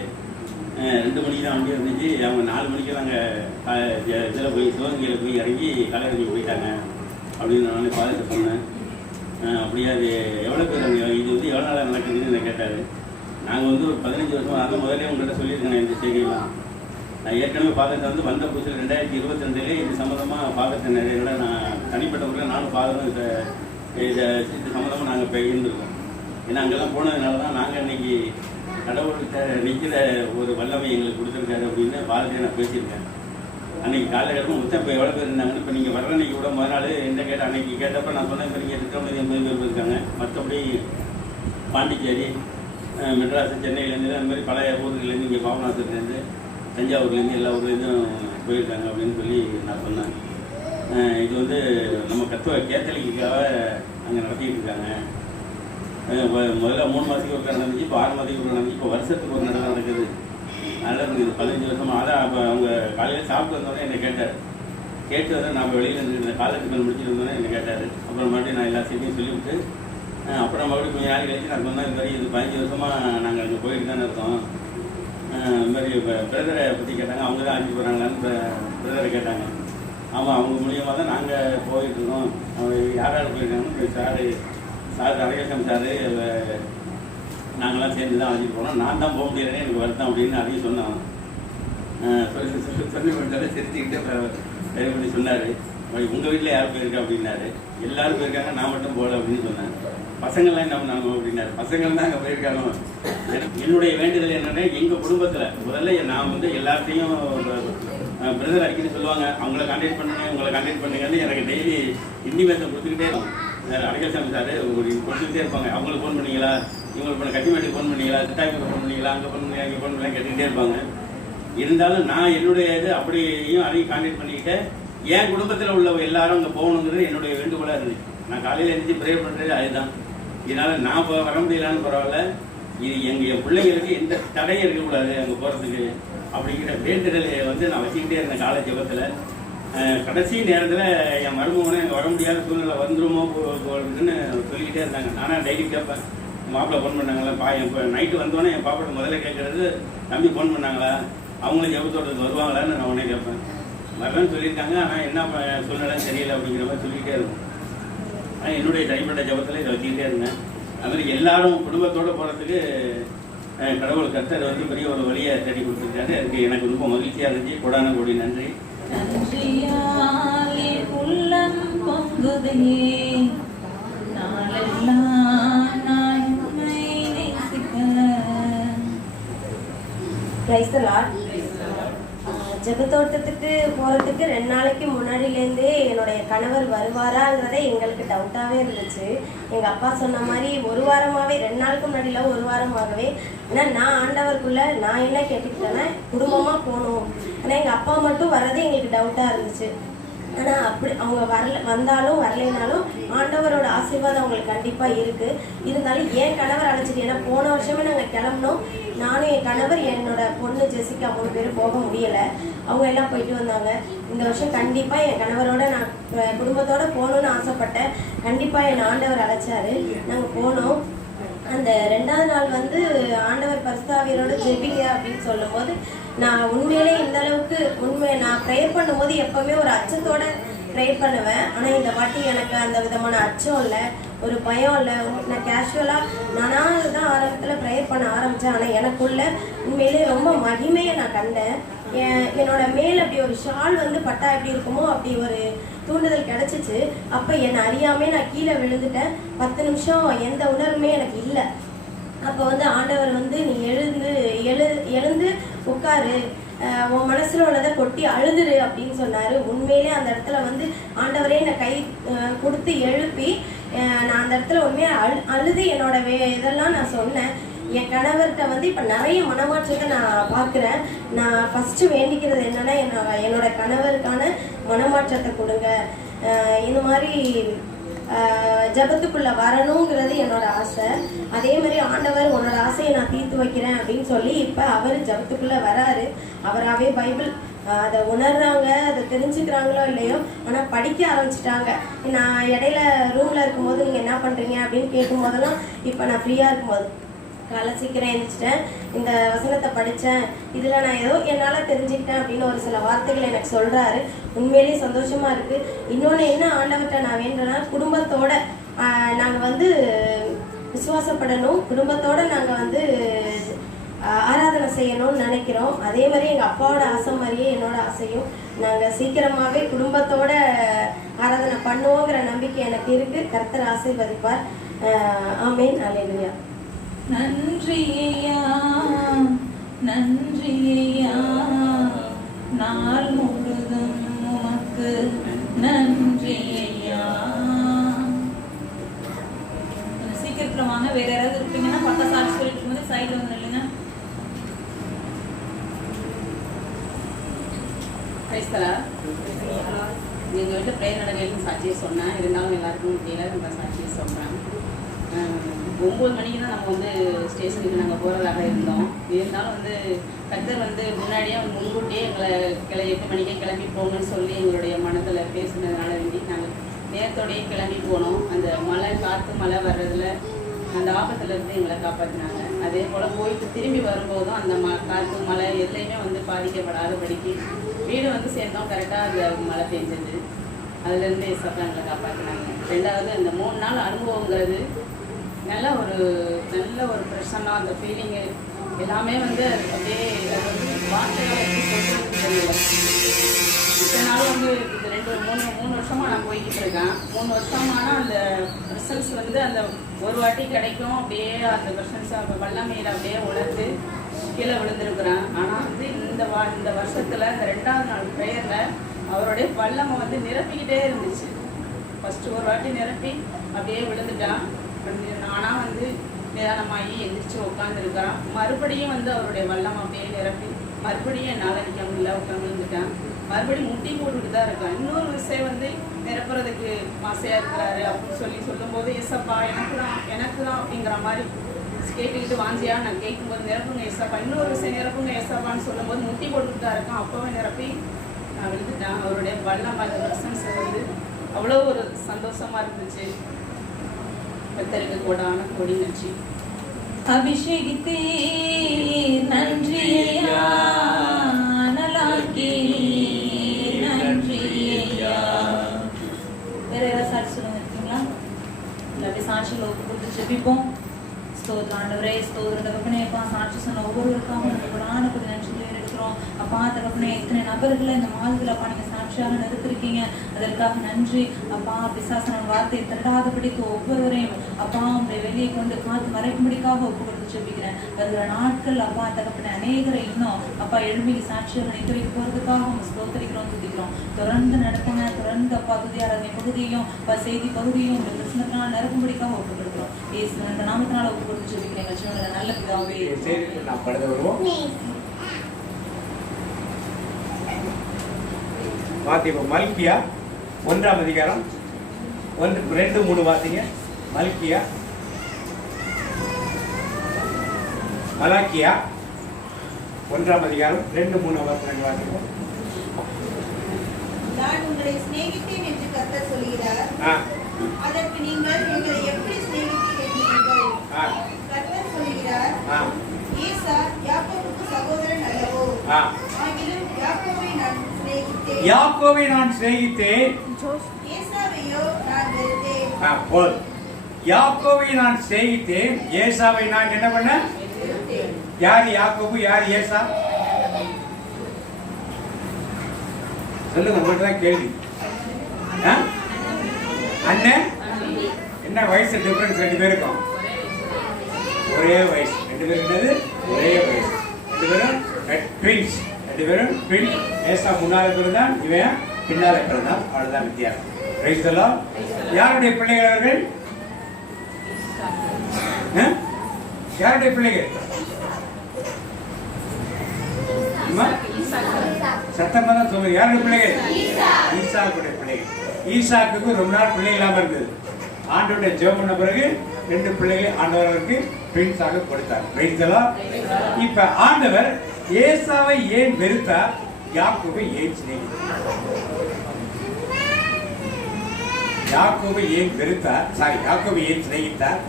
2 மணிக்கு தான் வண்டி இருந்துச்சு. அவங்க 4 மணிக்கு நாங்கள் இதில் போய் சிவகங்கையில் போய் இறங்கி கலையரங்கி போயிட்டாங்க அப்படின்னு நானே பார்த்துட்டு சொன்னேன். அப்படியே அது எவ்வளோ பேர் இது வந்து எவ்வளோ நாளாக நடக்குதுன்னு என்ன கேட்டார். நாங்கள் வந்து ஒரு 15 வருஷம் அந்த முதலே உங்கள்கிட்ட சொல்லியிருக்கேன் இந்த செய்தியெல்லாம். நான் ஏற்கனவே பார்க்கறது வந்து வந்த புதுசில் 2022 இது சம்மந்தமாக பார்க்கறது நிறைய விட நான் தனிப்பட்ட முறையில் நானும் ஃபாதரும் இது சம்மந்தமாக நாங்கள் இப்போ இருந்திருக்கோம். ஏன்னா அங்கெல்லாம் போனதுனால தான் நாங்கள் இன்றைக்கி கடவுள்கிட்ட நிற்கிற ஒரு வல்லமை எங்களுக்கு கொடுத்துருக்காரு அப்படின்னு பாரதியை நான் பேசியிருக்கேன். அன்றைக்கி காலையில் மொத்தம் இப்போ எவ்வளோ பேர் இருந்தாங்கன்னு இப்போ நீங்கள் வர்ற அன்றைக்கி கூட முதல் என்ன கேட்டால் அன்றைக்கி கேட்டப்போ நான் சொன்னேன் இப்போ நீங்கள் 80 பேர் போயிருக்காங்க. மற்றபடி பாண்டிச்சேரி மெட்ராஸ், சென்னையிலேருந்து அந்த மாதிரி பல ஊர்கள்லேருந்து இங்கே பாபநாசத்துலேருந்து, தஞ்சாவூர்லேருந்து எல்லா ஊர்லேருந்தும் போயிருக்காங்க அப்படின்னு சொல்லி நான் சொன்னேன். இது வந்து நம்ம கேத்தலிக்காக அங்கே நடத்திக்கிட்டு இருக்காங்க. முதல்ல 3 மாதத்துக்கு ஒரு நடந்துச்சு, இப்போ 6 மாதத்துக்கு ஒரு நடந்துச்சு, இப்போ வருஷத்துக்கு ஒரு நடக்குது. நல்லா இருந்தது 15 வருஷமாக. அதான் அப்போ அவங்க காலையில் சாப்பிட்டு வந்தோடனே என்னை கேட்டு வந்து நான் வெளியில் இருந்துருந்தேன், காலேஜ் முடிச்சுட்டு இருந்தோன்னே என்னை கேட்டார். அப்புறம் மறுபடியும் நான் எல்லா செய்தியும் சொல்லிவிட்டு அப்புறம் மறுபடியும் கொஞ்சம் நாள் கழிச்சு நான் சொன்னேன், இது மாதிரி இது 15 வருஷமாக நாங்கள் அங்கே போயிட்டு தானே இருக்கோம். இது மாதிரி இப்போ பிரதரை பற்றி கேட்டாங்க, அவங்க தான் அழைச்சி போகிறாங்களான்னு பிரதரை கேட்டாங்க. ஆமாம், அவங்க மூலியமாக தான் நாங்கள் போயிட்டுருக்கோம். அவங்க யார் யார் போயிருக்காங்கன்னு சார் அரகேசம் சார் நாங்களாம் சேர்ந்து தான் அழைச்சிட்டு போனோம். நான் தான் போக முடியாதுன்னு எனக்கு வருத்தம் அப்படின்னு அதையும் சொன்னோம். சொல்லி கொடுத்தாலும் சிரிச்சுக்கிட்டு சரி பண்ணி சொன்னார். உங்கள் வீட்டில் யார் போயிருக்கா அப்படின்னாரு. எல்லாரும் போயிருக்காங்க, நான் மட்டும் போகல அப்படின்னு சொன்னேன். பசங்கள்லாம் என்ன பண்ணாங்க அப்படின்னாரு. பசங்கள் தான் அங்கே போயிருக்காங்க. என்னுடைய வேண்டுதல் என்னென்னா, எங்கள் குடும்பத்தில் முதல்ல நான் வந்து எல்லாத்தையும் பிரதர் அடிக்கடி சொல்லுவாங்க, அவங்கள கான்டாக்ட் பண்ணுங்க, உங்களை கான்டாக்ட் பண்ணுங்கன்னு எனக்கு டெய்லி இண்டிமேஷன் கொடுத்துக்கிட்டே இருக்கும். அடிக்கல்சாமி சார் கொடுத்துக்கிட்டே இருப்பாங்க. அவங்களுக்கு ஃபோன் பண்ணீங்களா, இவங்களுக்கு பண்ண கட்டிமேட்டுக்கு ஃபோன் பண்ணீங்களா, சிட்டாய்க்கு ஃபோன் பண்ணீங்களா, அங்கே ஃபோன் பண்ணீங்களா, இங்கே ஃபோன் பண்ணலாம் கேட்டுக்கிட்டே இருப்பாங்க. இருந்தாலும் நான் என்னுடைய இது அப்படியும் அதையும் கான்டாக்ட் பண்ணிக்கிட்டு என் குடும்பத்தில் உள்ள எல்லாரும் அங்கே போகணுங்கிறது என்னுடைய வேண்டுகோளாக இருந்துச்சு. நான் காலையில் எழுந்திரிச்சு ப்ரேயர் பண்ணுறது அதுதான். இதனால் நான் இப்போ வர முடியலான்னு பரவாயில்ல, இது என் பிள்ளைங்களுக்கு எந்த தடையும் இருக்கக்கூடாது அங்கே போகிறதுக்கு அப்படிங்கிற வேண்டுதலை வந்து நான் வச்சுக்கிட்டே இருந்தேன் காலேஜ் ஜபத்தில். கடைசி நேரத்தில் என் மருமகனை அங்கே வர முடியாத சூழ்நிலை வந்துருமோ போகுதுன்னு சொல்லிக்கிட்டே இருந்தாங்க. நானும் டெய்லி கேட்பேன், மாப்பிள்ளை ஃபோன் பண்ணாங்களா, இப்போ நைட்டு வந்தோடனே என் பாப்பாட்ட முதல்ல கேட்குறது, தம்பி ஃபோன் பண்ணாங்களா, அவங்களும் ஜபத்தோட்டத்துக்கு வருவாங்களான்னு நான் உடனே கேட்பேன். வரலன்னு சொல்லியிருக்காங்க, ஆனால் என்ன சூழ்நிலை தெரியல அப்படிங்கிற மாதிரி சொல்லிக்கிட்டே இருக்கும். ஆனால் என்னுடைய தனிப்பட்ட ஜபத்தில் இதை வச்சுக்கிட்டே இருந்தேன். அதுமாதிரி எல்லாரும் குடும்பத்தோடு போகிறதுக்கு கடவுள் கர்த்தர் வந்து பெரிய ஒரு வழியை தேடி கொடுத்துருக்காரு. அதுக்கு எனக்கு ரொம்ப மகிழ்ச்சியாக இருந்துச்சு. கொடான கோடி நன்றி. நன்றியாலே உள்ளம் பொங்குதே, நாளெல்லாம் நான் உன்னை நேசிக்க. Praise the Lord. ஜெபத்தோட்டத்துக்கு போகிறதுக்கு 2 நாளைக்கு முன்னாடியிலேருந்தே என்னுடைய கணவர் வருவாராங்கிறதே எங்களுக்கு டவுட்டாகவே இருந்துச்சு. எங்கள் அப்பா சொன்ன மாதிரி 1 வாரமாகவே, 2 நாளுக்கு முன்னாடியில் 1 வாரமாகவே, ஏன்னா நான் ஆண்டவருக்குள்ளே நான் என்ன கேட்டுக்கிட்டேன்னா குடும்பமாக போகணும். ஆனால் எங்கள் அப்பா மட்டும் வர்றதே எங்களுக்கு டவுட்டாக இருந்துச்சு. ஆனால் அப்படி அவங்க வந்தாலும் வரலைனாலும் ஆண்டவரோட ஆசீர்வாதம் அவங்களுக்கு கண்டிப்பாக இருக்குது. இருந்தாலும் என் கணவர் அழைச்சிட்டு, ஏன்னா போன வருஷமே நாங்கள் கிளம்பினோம். நானும் என் கணவர், என்னோட பொண்ணு ஜெசிகா 3 பேரும் போக முடியலை. அவங்க எல்லாம் போயிட்டு வந்தாங்க. இந்த வருஷம் கண்டிப்பாக என் கணவரோட நான் குடும்பத்தோடு போகணுன்னு ஆசைப்பட்டேன். கண்டிப்பாக என் ஆண்டவர் அழைச்சாரு, நாங்கள் போனோம். அந்த 2வது நாள் வந்து ஆண்டவர் பரிசுத்தாவியரோட ஜெபிங்க அப்படின்னு சொல்லும்போது நான் உண்மையிலே இந்த அளவுக்கு நான் ப்ரேயர் பண்ணும்போது எப்போவுமே ஒரு அச்சத்தோட ப்ரேயர் பண்ணுவேன். ஆனால் இந்த வாட்டி எனக்கு அந்த விதமான அச்சம் இல்லை, ஒரு பயம் இல்லை. நான் கேஷுவலாக நானாக தான் ஆரம்பத்தில் ப்ரேயர் பண்ண ஆரம்பித்தேன். ஆனால் எனக்குள்ள உண்மையிலே ரொம்ப மகிமையை நான் கண்டேன். என்னோட மேல் அப்படி ஒரு ஷால் வந்து பட்டா எப்படி இருக்குமோ அப்படி ஒரு தூண்டுதல் கிடச்சிச்சு. அப்போ என்னை அறியாமே நான் கீழே விழுந்துட்டேன். 10 நிமிஷம் எந்த உணர்வுமே எனக்கு இல்லை. அப்போ வந்து ஆண்டவர் வந்து நீ எழுந்து உட்காரு, உன் மனசில் உள்ளதை கொட்டி அழுதுரு அப்படின்னு சொன்னார். உண்மையிலே அந்த இடத்துல வந்து ஆண்டவரே என்னை கை கொடுத்து எழுப்பி நான் அந்த இடத்துல உண்மையாக அழுது என்னோட இதெல்லாம் நான் சொன்னேன். என் கணவர்கிட்ட வந்து இப்போ நிறைய மனமாற்றத்தை நான் பார்க்குறேன். நான் ஃபஸ்ட்டு வேண்டிக்கிறது என்னென்னா என்னோட கணவருக்கான மனமாற்றத்தை கொடுங்க. இந்த மாதிரி ஜபத்துக்குள்ளே வரணுங்கிறது என்னோட ஆசை. அதே மாதிரி ஆண்டவர் உன்னோட ஆசையை நான் தீர்த்து வைக்கிறேன் அப்படின்னு சொல்லி இப்போ அவர் ஜபத்துக்குள்ளே வராரு. அவராகவே பைபிள் அதை உணர்றாங்க, அதை தெரிஞ்சுக்கிறாங்களோ இல்லையோ, ஆனால் படிக்க ஆரம்பிச்சிட்டாங்க. நான் இடையில ரூமில் இருக்கும்போது நீங்கள் என்ன பண்ணுறீங்க அப்படின்னு கேட்கும்போதெல்லாம் இப்போ நான் ஃப்ரீயாக இருக்கும்போது காலை சீக்கிரம் எழுந்திரிச்சிட்டேன், இந்த வசனத்தை படித்தேன், இதில் நான் ஏதோ என்னால் தெரிஞ்சுக்கிட்டேன் அப்படின்னு ஒரு சில வார்த்தைகள் எனக்கு சொல்கிறாரு. உண்மையிலேயே சந்தோஷமாக இருக்குது. இன்னொன்று என்ன ஆண்டவர்கிட்ட நான் வேண்டுறேன்னா, குடும்பத்தோடு நாங்கள் வந்து விசுவாசப்படணும், குடும்பத்தோடு நாங்கள் வந்து ஆராதனை செய்யணும்னு நினைக்கிறோம். அதே மாதிரி எங்கள் அப்பாவோட ஆசை மாதிரியே என்னோட ஆசையும், நாங்கள் சீக்கிரமாகவே குடும்பத்தோட ஆராதனை பண்ணுவோங்கிற நம்பிக்கை எனக்கு இருக்குது. கர்த்தர் ஆசீர்வதிப்பார். ஆமென். அல்லேலூயா. நன்றி ஐயா, நன்றி ஐயா, நாள் முழுதும் உமக்கு நன்றி ஐயா. சீக்கிரம் பக்கத்துல வாங்க. வேற யாராவது இருப்பீங்கன்னா பக்கா சாட்சி சொல்லிட்டு இருக்கும்போது சைட்ல வந்து நில்லுங்க. கிரைஸ்தலா எங்கள் வீட்டில் ப்ரேயர் நடக்கையிலும் சாட்சியை சொன்னேன். இருந்தாலும் எல்லாருக்கும் முடியல, நம்ம சாட்சியை சொல்கிறேன். 9 மணிக்கு தான் நம்ம வந்து ஸ்டேஷனுக்கு நாங்கள் போகிறதாக இருந்தோம். இருந்தாலும் வந்து கர்த்தர் வந்து முன்னாடியே முன்கூட்டியே எங்களை 8 மணிக்கே கிளம்பி போகணும்னு சொல்லி எங்களுடைய மனதில் பேசுனதுனால வேண்டி நாங்கள் நேரத்தோடையே கிளம்பி போனோம். அந்த மழை காற்று மழை வர்றதில் அந்த ஆபத்துலேருந்து எங்களை காப்பாற்றினாங்க. அதே போல் போயிட்டு திரும்பி வரும்போதும் அந்த காற்று மழை எதுலையுமே வந்து பாதிக்கப்படாதபடிக்கு வீடு வந்து சேர்ந்தோம். கரெக்டாக அந்த மழை பெஞ்சது. அதுலேருந்து ஏசப்பா எங்களை காப்பாற்றினாங்க. 2வது அந்த 3 நாள் அனுபவங்கிறது நல்ல ஒரு பிரசன்னா, அந்த ஃபீலிங்கு எல்லாமே வந்து அப்படியே வார்த்தைகளை எப்படி சொல்கிறதுன்னு தெரியல. இத்தனை நாள் வந்து 3 வருஷமாக நான் போய்கிட்டு இருக்கேன். 3 வருஷமான அந்த ப்ரெசன்ஸ் வந்து அந்த ஒரு வாட்டி கிடைக்கும். அப்படியே அந்த ப்ரெசன்ஸ் வல்லமையில் அப்படியே உணர்ந்து கீழே விழுந்திருக்கிறேன். ஆனால் வந்து இந்த வருஷத்தில் இந்த 2வது நாள் ப்ரேயரில் அவருடைய வல்லமை வந்து நிரப்பிக்கிட்டே இருந்துச்சு. ஃபஸ்ட்டு ஒரு வாட்டி நிரப்பி அப்படியே விழுந்துட்டான். ஆனால் வந்து நிதானமாகி எந்திரிச்சு உட்காந்துருக்கிறான். மறுபடியும் வந்து அவருடைய வல்லம் அப்படியே நிரப்பி மறுபடியும் என்னால் நிற்க முடியல, உட்காந்துருந்துட்டேன். மறுபடியும் முட்டி போட்டுட்டு தான் இருக்கான். இன்னொரு விஷயம் வந்து நிரப்புறதுக்கு ஆசையாக இருக்கிறாரு அப்படின்னு சொல்லும்போது ஏசப்பா எனக்கு தான் அப்படிங்கிற மாதிரி கேட்டுக்கிட்டு வாஞ்சியா நான் கேட்கும்போது நிரப்புங்க ஏசப்பா, இன்னொரு விஷயம் நிரப்புங்க ஏசப்பான்னு சொல்லும்போது முட்டி போட்டுட்டு தான் இருக்கான். அப்போவே நிரப்பி நான் விழுந்துட்டேன். அவருடைய வல்லம் அந்த பிரசன்ஸ் வந்து அவ்வளோ ஒரு சந்தோஷமாக இருந்துச்சு. கர்த்தருக்கு கோடான கோடி நன்றி. அபிஷேகித்தே நன்றி ஐயா, நலாக்கி நன்றி ஐயா. வேற யாராவது சாட்சி சொல்லுங்க இருக்கீங்களா? இல்லாட்டி சாட்சியில் ஒப்பு கொடுத்து ஜெபிப்போம். ஸ்தோத்திரம் ஆண்டவரே, ஸ்தோத்திரம் தகப்பனே. அப்பா சாட்சி சொன்ன ஒவ்வொருவருக்காக கோடான கோடி நன்றி எடுக்கிறோம். அப்பா தகப்பனே, இத்தனை நபர்களை இந்த மாதத்தில் அப்பா நீங்கள் சாட்சியாக நிறுத்திருக்கீங்க, அதற்காக நன்றி. அப்பா பிசாசன வார்த்தையை திருடாதபடிக்கு ஒவ்வொருவரையும் அப்பா உங்களை வெளியே கொண்டு காத்து மறைக்கும்படிக்காக ஒப்பு கொடுத்து ஜெபிக்கிறேன். வருகிற நாட்கள் அப்பா தகப்பனே அநேகரை இன்னும் அப்பா எழுமைக்கு சாட்சியாக நிற்க வைக்க போகிறதுக்காக அவங்க ஸ்தோத்திரிக்கிறோம், துதிக்கிறோம். தொடர்ந்து நடத்துங்க. தொடர்ந்து அப்பா துதியாராதனை பகுதியும் செய்தி பகுதியும் உங்கள் கிருஷ்ணத்தினால் நிரப்பும்படிக்காக ஒப்பு கொடுக்குறோம். ஏசு அந்த நாமத்தினால ஒப்பு கொடுத்து ஜெபிக்கிறேன். கட்சியோட நல்ல பிதாவே. நாம் கடந்து வருவோம். மல்கியா 1ஆம் அதிகாரம் 1, 2, 3 வாசிங்க. மல்கியா மலாக்கியா 1ஆம் அதிகாரம் 2, 3 வசனங்கள் வாசிப்போம். நான் உங்களை சிநேகித்தேன் என்று கர்த்தர் சொல்கிறார். அதற்கு நீங்கள் எங்களை எப்படி சிநேகித்தீர் என்கிறீர்கள்? கர்த்தர் சொல்கிறார், ஈசா யாக்கோபுக்கு சகோதரன் அல்லவோ? ஆகிலும் யாக்கோபை நான் சிநேகித்தேன், ஏசாவையோ நான் வெறுத்தேன். யாக்கோபை நான் சிநேகித்தேன், ஏசாவை நான் என்ன பண்ண? யார் யாக்கோபு, யார் ஏசா? சொல்லுங்க, உங்கள்கிட்ட தான் கேள்வி. அண்ணன் என்ன வயசு டிஃபரன்ஸ் 2 பேருக்கும்? ஒரே வயசு. 2 பேரும் என்னது? ஒரே வயசு. 2 பேரும் ட்வின்ஸ். 2 பேரும் ட்வின்ஸ். ஏசா முன்னால பிறந்தான், இவன் பின்னால பிறந்தான். அவ்வளவுதான் வித்தியாசம். Praise the Lord. யாருடைய பிள்ளைகள் அவர்கள்? யாருடைய பிள்ளைகள்? சத்தமா தான் சொல்லுங்க. யாருடைய பிள்ளைகள்? ஈசாக்குடைய பிள்ளைகள். ஈசாக்கு ரொம்ப நாள் பிள்ளை இல்லாம இருந்தது. ஆண்டவருடைய ஜெபம் பண்ண பிறகு 2 பிள்ளைகள் ஆண்டவர் அவருக்கு ட்வின்ஸாக கொடுத்தார். Praise the Lord. இப்ப ஆண்டவர் ஏசாவை ஏன் வெறுத்தார்? யாக்கோபை ஏன் சிநேகித்தார்? யாக்கோபை ஏன் வெறுத்தார்? யாக்கோபை ஏன் சிநேகித்தார்?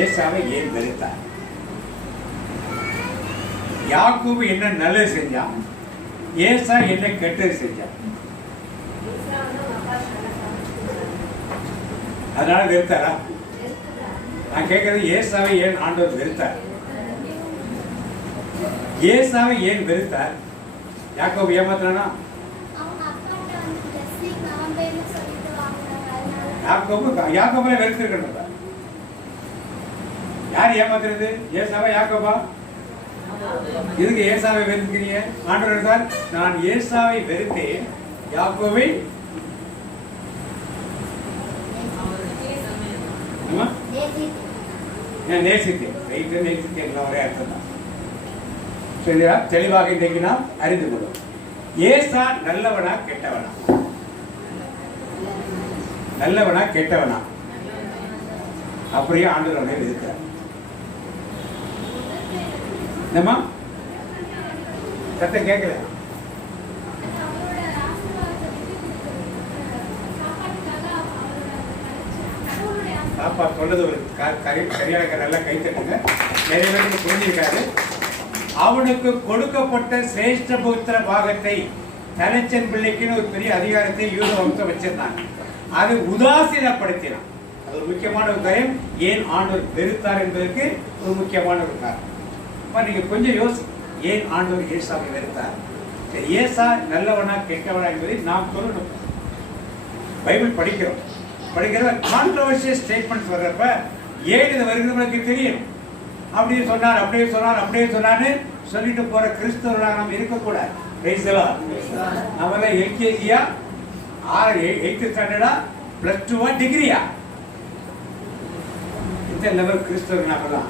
ஏசாவை ஏன் வெறுத்தார்? யாக்கோபு என்ன நல்லது செஞ்சான்? ஏசா என்ன கெட்டது செஞ்சான்? அதனால வெறுத்தாரா? நான் கேட்கறது ஏசாவை ஏன் ஆண்டவர் வெறுத்தார்? ஏசாவை ஏன் வெறுத்தார்? யாக்கோபு ஏமாத்துறானா? யாக்கோபுல வெறுத்திருக்கணும். யார் ஏமாத்துறது? ஏசாவா யாக்கோபா? இதுக்கு ஏசாவை வெறுக்கிறீங்க? ஆண்டவர் சார், நான் ஏசாவை வெறுத்தேன், யாக்கோபை நேசித்தேன். ரைட்டு, நேசித்தேன் எல்லாம் ஒரே அர்த்தம் தான். சரியா? தெளிவாக இன்றைக்கு நாம் அறிந்து கொள்வோம். ஏசா நல்லவனா கெட்டவனா? நல்லவனா கெட்டவனா? அப்படியே ஆண்டவர் அவனை இருக்கிறார். என்னம்மா சத்தம் கேட்கல? பாப்பா சொல்றது ஒரு சரியாக நல்லா கைத்தட்டுங்க. நிறைய பேருக்கு புரிஞ்சிருக்காரு. அவனுக்கு கொடுக்கப்பட்ட சிரேஷ்ட புத்திர பாகத்தை தனச்சன் பிள்ளைக்குன்னு ஒரு பெரிய அதிகாரத்தை யூத வம்சம் வச்சிருந்தாங்க. அது உதாசீனப்படுத்தினான். அது ஒரு முக்கியமான ஒரு காரியம். ஏன் ஆண்டவர் வெறுத்தார் என்பதற்கு ஒரு முக்கியமான ஒரு காரணம். நீங்க கொஞ்சம் யோசி, ஏன் ஆண்டவர் ஏசாவை வெறுத்தார்? ஏசா நல்லவனா கெட்டவனா என்பதை நாம் சொல்லணும். பைபிள் படிக்கிறோம். கான்ட்ரோவர்சியல் ஸ்டேட்மெண்ட்ஸ் வர்றப்ப ஏன் இது வருகிறவங்களுக்கு தெரியும். அப்படியே சொன்னார், அப்படியே சொன்னார், அப்படியே சொன்னார்னு சொல்லிட்டு போற கிறிஸ்தவர்களாக நாம் இருக்கக்கூடாது. நம்மள எல்கேஜியா, 8th ஸ்டாண்டர்டா, +2வா, டிகிரியா? இந்த லெவல் கிறிஸ்தவர்கள் நாமெல்லாம்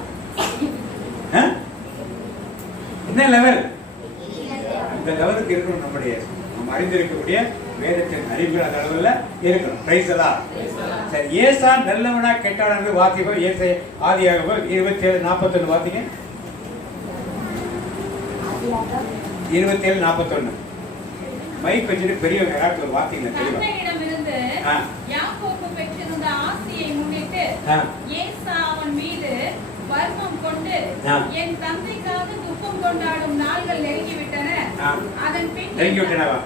என்ன லெவல்? இந்த லெவலுக்கு இருக்கணும். நம்முடைய நம்ம அறிந்திருக்கக்கூடிய வேதத்தின் அறிவு அந்த அளவில் இருக்கணும். பிரைஸ் எல்லாம். சரி, ஏசா நல்லவனா கெட்டவனா வாத்தியம். ஏசை ஆதியாகமம் 27:41 வாத்திங்க. 27:41 மைக் வச்சுட்டு பெரியவங்க யாராவது ஒரு வாத்திங்களா தெளிவா? தந்தையிடமிருந்து யாக்கோபு பெற்றிருந்த ஆசையை முன்னிட்டு ஏசா அவன் மீது வர்மம் கொண்டு என் தந்தைக்காக துக்கம் கொண்டாடும் நாள்கள் நெருங்கிவிட்டன. அதன் பின் நெருங்கிவிட்டனவா?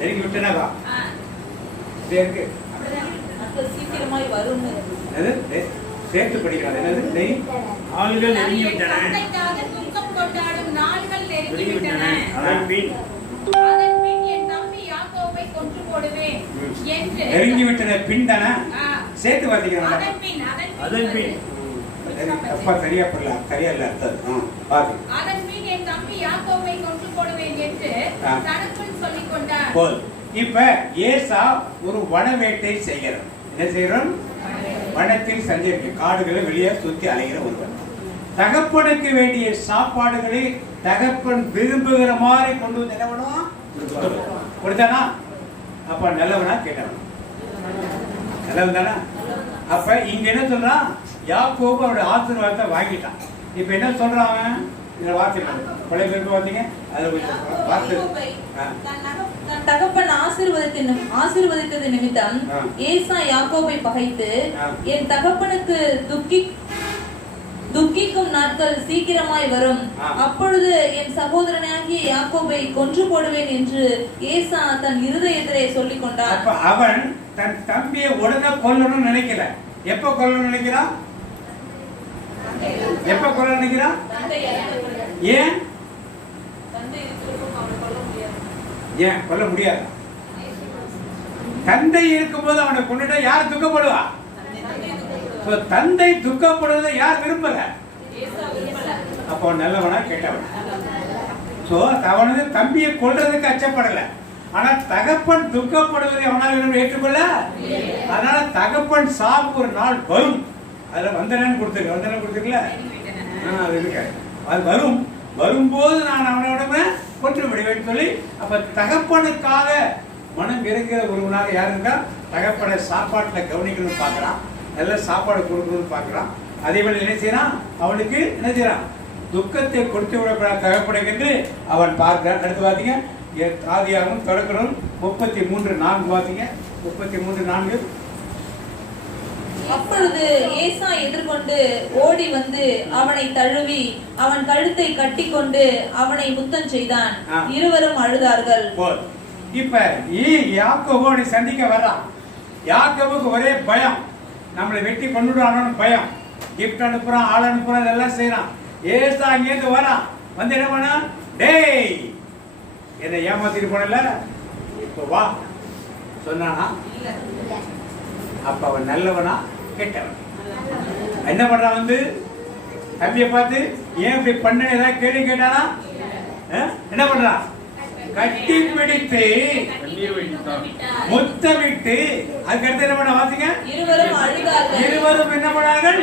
நெருங்கிவிட்டனவா? இருக்கு. சீக்கிரமாய் வரும். சேர்த்து படிக்கிறாங்க. என்னது? ஆளுகள் நெருங்கிவிட்டன. தந்தைக்காக துக்கம் கொண்டாடும் நாள்கள் நெருங்கிவிட்டன. அதன் பின் என் தம்பி யாக்கோபை கொன்று போடுவேன் என்று. நெருங்கிவிட்டன பின் தானே சேர்த்து வாசிக்கிறாங்க. அதன் பின் அப்பா சரியா பண்ணல, சரியா இல்ல அர்த்தம். அதன் பின் என் தம்பி யாக்கோபை கொன்று போடுவேன் என்று தனக்குள் சொல்லிக் கொண்டார். போல். இப்ப ஏசா ஒரு வனவேட்டை செய்கிறான். என்ன செய்யறான்? வனத்தில் சஞ்சரிக்க, காடுகளை வெளியே சுத்தி அலைகிற ஒருவன். தகப்பனுக்கு வேண்டிய சாப்பாடுகளை தகப்பன் விரும்புகிற மாதிரி கொண்டு வந்து என்ன பண்ணுவான்? கொடுத்தானா? அப்ப நல்லவனா கேட்டவனா? நல்லவன் தானா? அப்ப இங்க என்ன சொல்றான்? யாக்கோபு அவருடைய ஆசீர்வாதத்தை வாங்கிட்டான். இப்ப என்ன சொல்றான்? இந்த வார்த்தை பழைய பேருக்கு பார்த்தீங்க, அதுல கொஞ்சம் வார்த்தை. தகப்பன் ஆசீர்வதித்தது நிமித்தம் ஏசா யாக்கோபை பகைத்து, என் தகப்பனுக்கு துக்கிக்கும் நாட்கள் சீக்கிரமாய் வரும், அப்பொழுது என் சகோதரனாகிய யாக்கோபை கொன்று போடுவேன் என்று ஏசா தன் இருதயத்திலே சொல்லிக் கொண்டான். அப்ப அவன் தன் தம்பியை உடனே கொல்லணும்னு நினைக்கல. எப்ப கொல்லணும்னு நினைக்கிறான்? எப்ப கொல்ல நினைக்கிறான்? ஏன் ஏன் கொல்ல முடியாது? தந்தை இருக்கும்போது அவனை கொண்டுட்டா யார் துக்கப்படுவா? தந்தை துக்கப்படுவதை யார் விரும்பல? அப்போ நல்லவனா கேட்டவன். அவனது தம்பியை கொல்றதுக்கு அச்சப்படல. ஆனா தகப்பன் துக்கப்படுவதை அவனால் ஏற்றுக்கொள்ள. அதனால தகப்பன் சாப்பு ஒரு நாள் வரும். அதுல வந்தனன்னு கொடுத்துருக்கல, அது இருக்க, அது வரும். வரும்போது நான் அவனோட கொன்று விடுவேன்னு சொல்லி, அப்ப தகப்பனுக்காக மனம் இறங்குற ஒருவனாக யாரு இருக்கா? தகப்பனை சாப்பாட்டுல கவனிக்கணும்னு பாக்குறான், நல்ல சாப்பாடு கொடுக்கணும்னு பாக்குறான். அதே போல என்ன செய்யறான்? அவனுக்கு என்ன செய்யறான்? துக்கத்தை கொடுத்து விடக்கூடாது தகப்பனுக்கு அவன் பார்க்கிறான். அடுத்து பாத்தீங்க, ஆதியாகமம் தொடக்கணும் 33:4 பாத்தீங்க. 33:4. அப்பொழுது ஏசா எதிர்கொண்டு ஓடி வந்து அவனை தழுவி அவன் கழுத்தை கட்டிக்கொண்டு அவனை முத்தம் செய்தான். இருவரும் அழுதார்கள். இப்ப யாக்கோபு சந்திக்க வர்றான். யாக்கோபுக்கு ஒரே பயம், நம்மளை வெட்டி கொண்டுடுவானு பயம். கிஃப்ட் அனுப்புறான், ஆள் அனுப்புறான், இதெல்லாம் செய்யறான். ஏசா அங்கேருந்து வரான். வந்து என்ன பண்ணா? டேய், என்னை ஏமாத்திட்டு போனல, இப்ப வா சொன்னானா? அப்ப அவன் நல்லவனா கேட்டவன்? என்ன பண்றான்? வந்து தம்பியை பார்த்து ஏன் இப்படி பண்ண ஏதாவது கேள்வி கேட்டானா? என்ன பண்றான்? கட்டி பிடித்து முத்தமிட்டு, அதுக்கடுத்து என்ன பண்ண வாசிங்க? இருவரும் என்ன பண்ணார்கள்?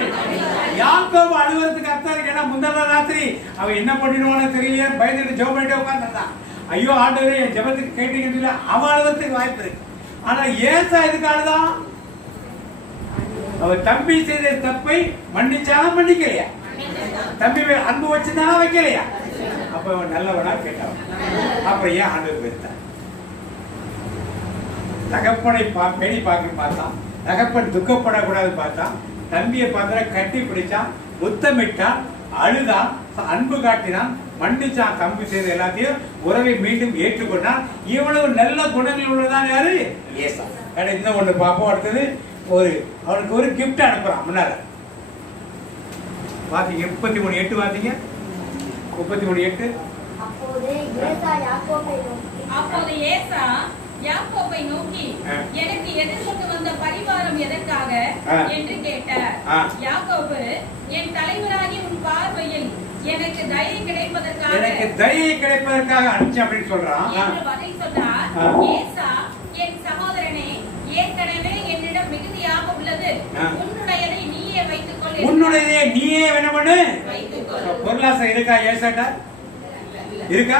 யாக்கோபு அழுவறதுக்கு அர்த்தம் இருக்கு. ஏன்னா முந்தா ராத்திரி அவன் என்ன பண்ணிடுவானோ தெரியலையே பயந்துட்டு ஜெபம் பண்ணிட்டு உட்காந்துருந்தான். ஐயோ ஆண்டவரே என் ஜெபத்துக்கு கேட்டீங்கன்னு சொல்லி அவன் அழுவறதுக்கு வாய்ப்பு இருக்கு. ஆனா ஏசா எதுக்கு அழுதான்? அவன் தம்பி செய்த தப்பை மன்னிச்சாலும் மன்னிக்கலையா? தம்பி அன்பு வச்சிருந்தாலும் வைக்கலையா? அப்ப அவன் நல்லவனா கேட்டவன். அப்புறம் ஏன் ஆண்டவர் வெறுத்தான்? தகப்பனை பேணி பார்க்க பார்த்தான். தகப்பன் துக்கப்படக்கூடாது பார்த்தான். தம்பியை பார்த்தா கட்டி பிடிச்சான், முத்தமிட்டான், அழுதான், அன்பு காட்டினான், மன்னிச்சான். தம்பி செய்த எல்லாத்தையும் உறவை மீண்டும் ஏற்றுக்கொண்டான். இவ்வளவு நல்ல குணங்கள் உள்ளதான் யாரு? ஏசா. இன்னும் ஒண்ணு பாப்போம். அடுத்தது அவனுக்கு ஒரு கிஃப்ட் அனுப்புறான். முன்னால பாத்தீங்க 33:8 பாத்தீங்க. 33:8. அப்போது ஏசா யாக்கோபை நோக்கி எனக்கு எதிர்கொண்டு வந்த பரிவாரம் எதற்காக என்று கேட்டார். யாக்கோபு என் தலைவராகி உன் பார்வையில் எனக்கு தைரியம் கிடைப்பதற்காக அனுப்பிச்சு அப்படின்னு சொல்றான் என்று பதில் சொன்னார். ஏசா என் சகோதரனே, ஏற்கனவே என்னிடம் மிகுதியாக உள்ளது, உன்னுடையதை நீயே வைத்துக் கொள். உன்னுடையதை நீயே என்ன பண்ணு? பொருளாசை இருக்கா ஏசாட்ட? இருக்கா?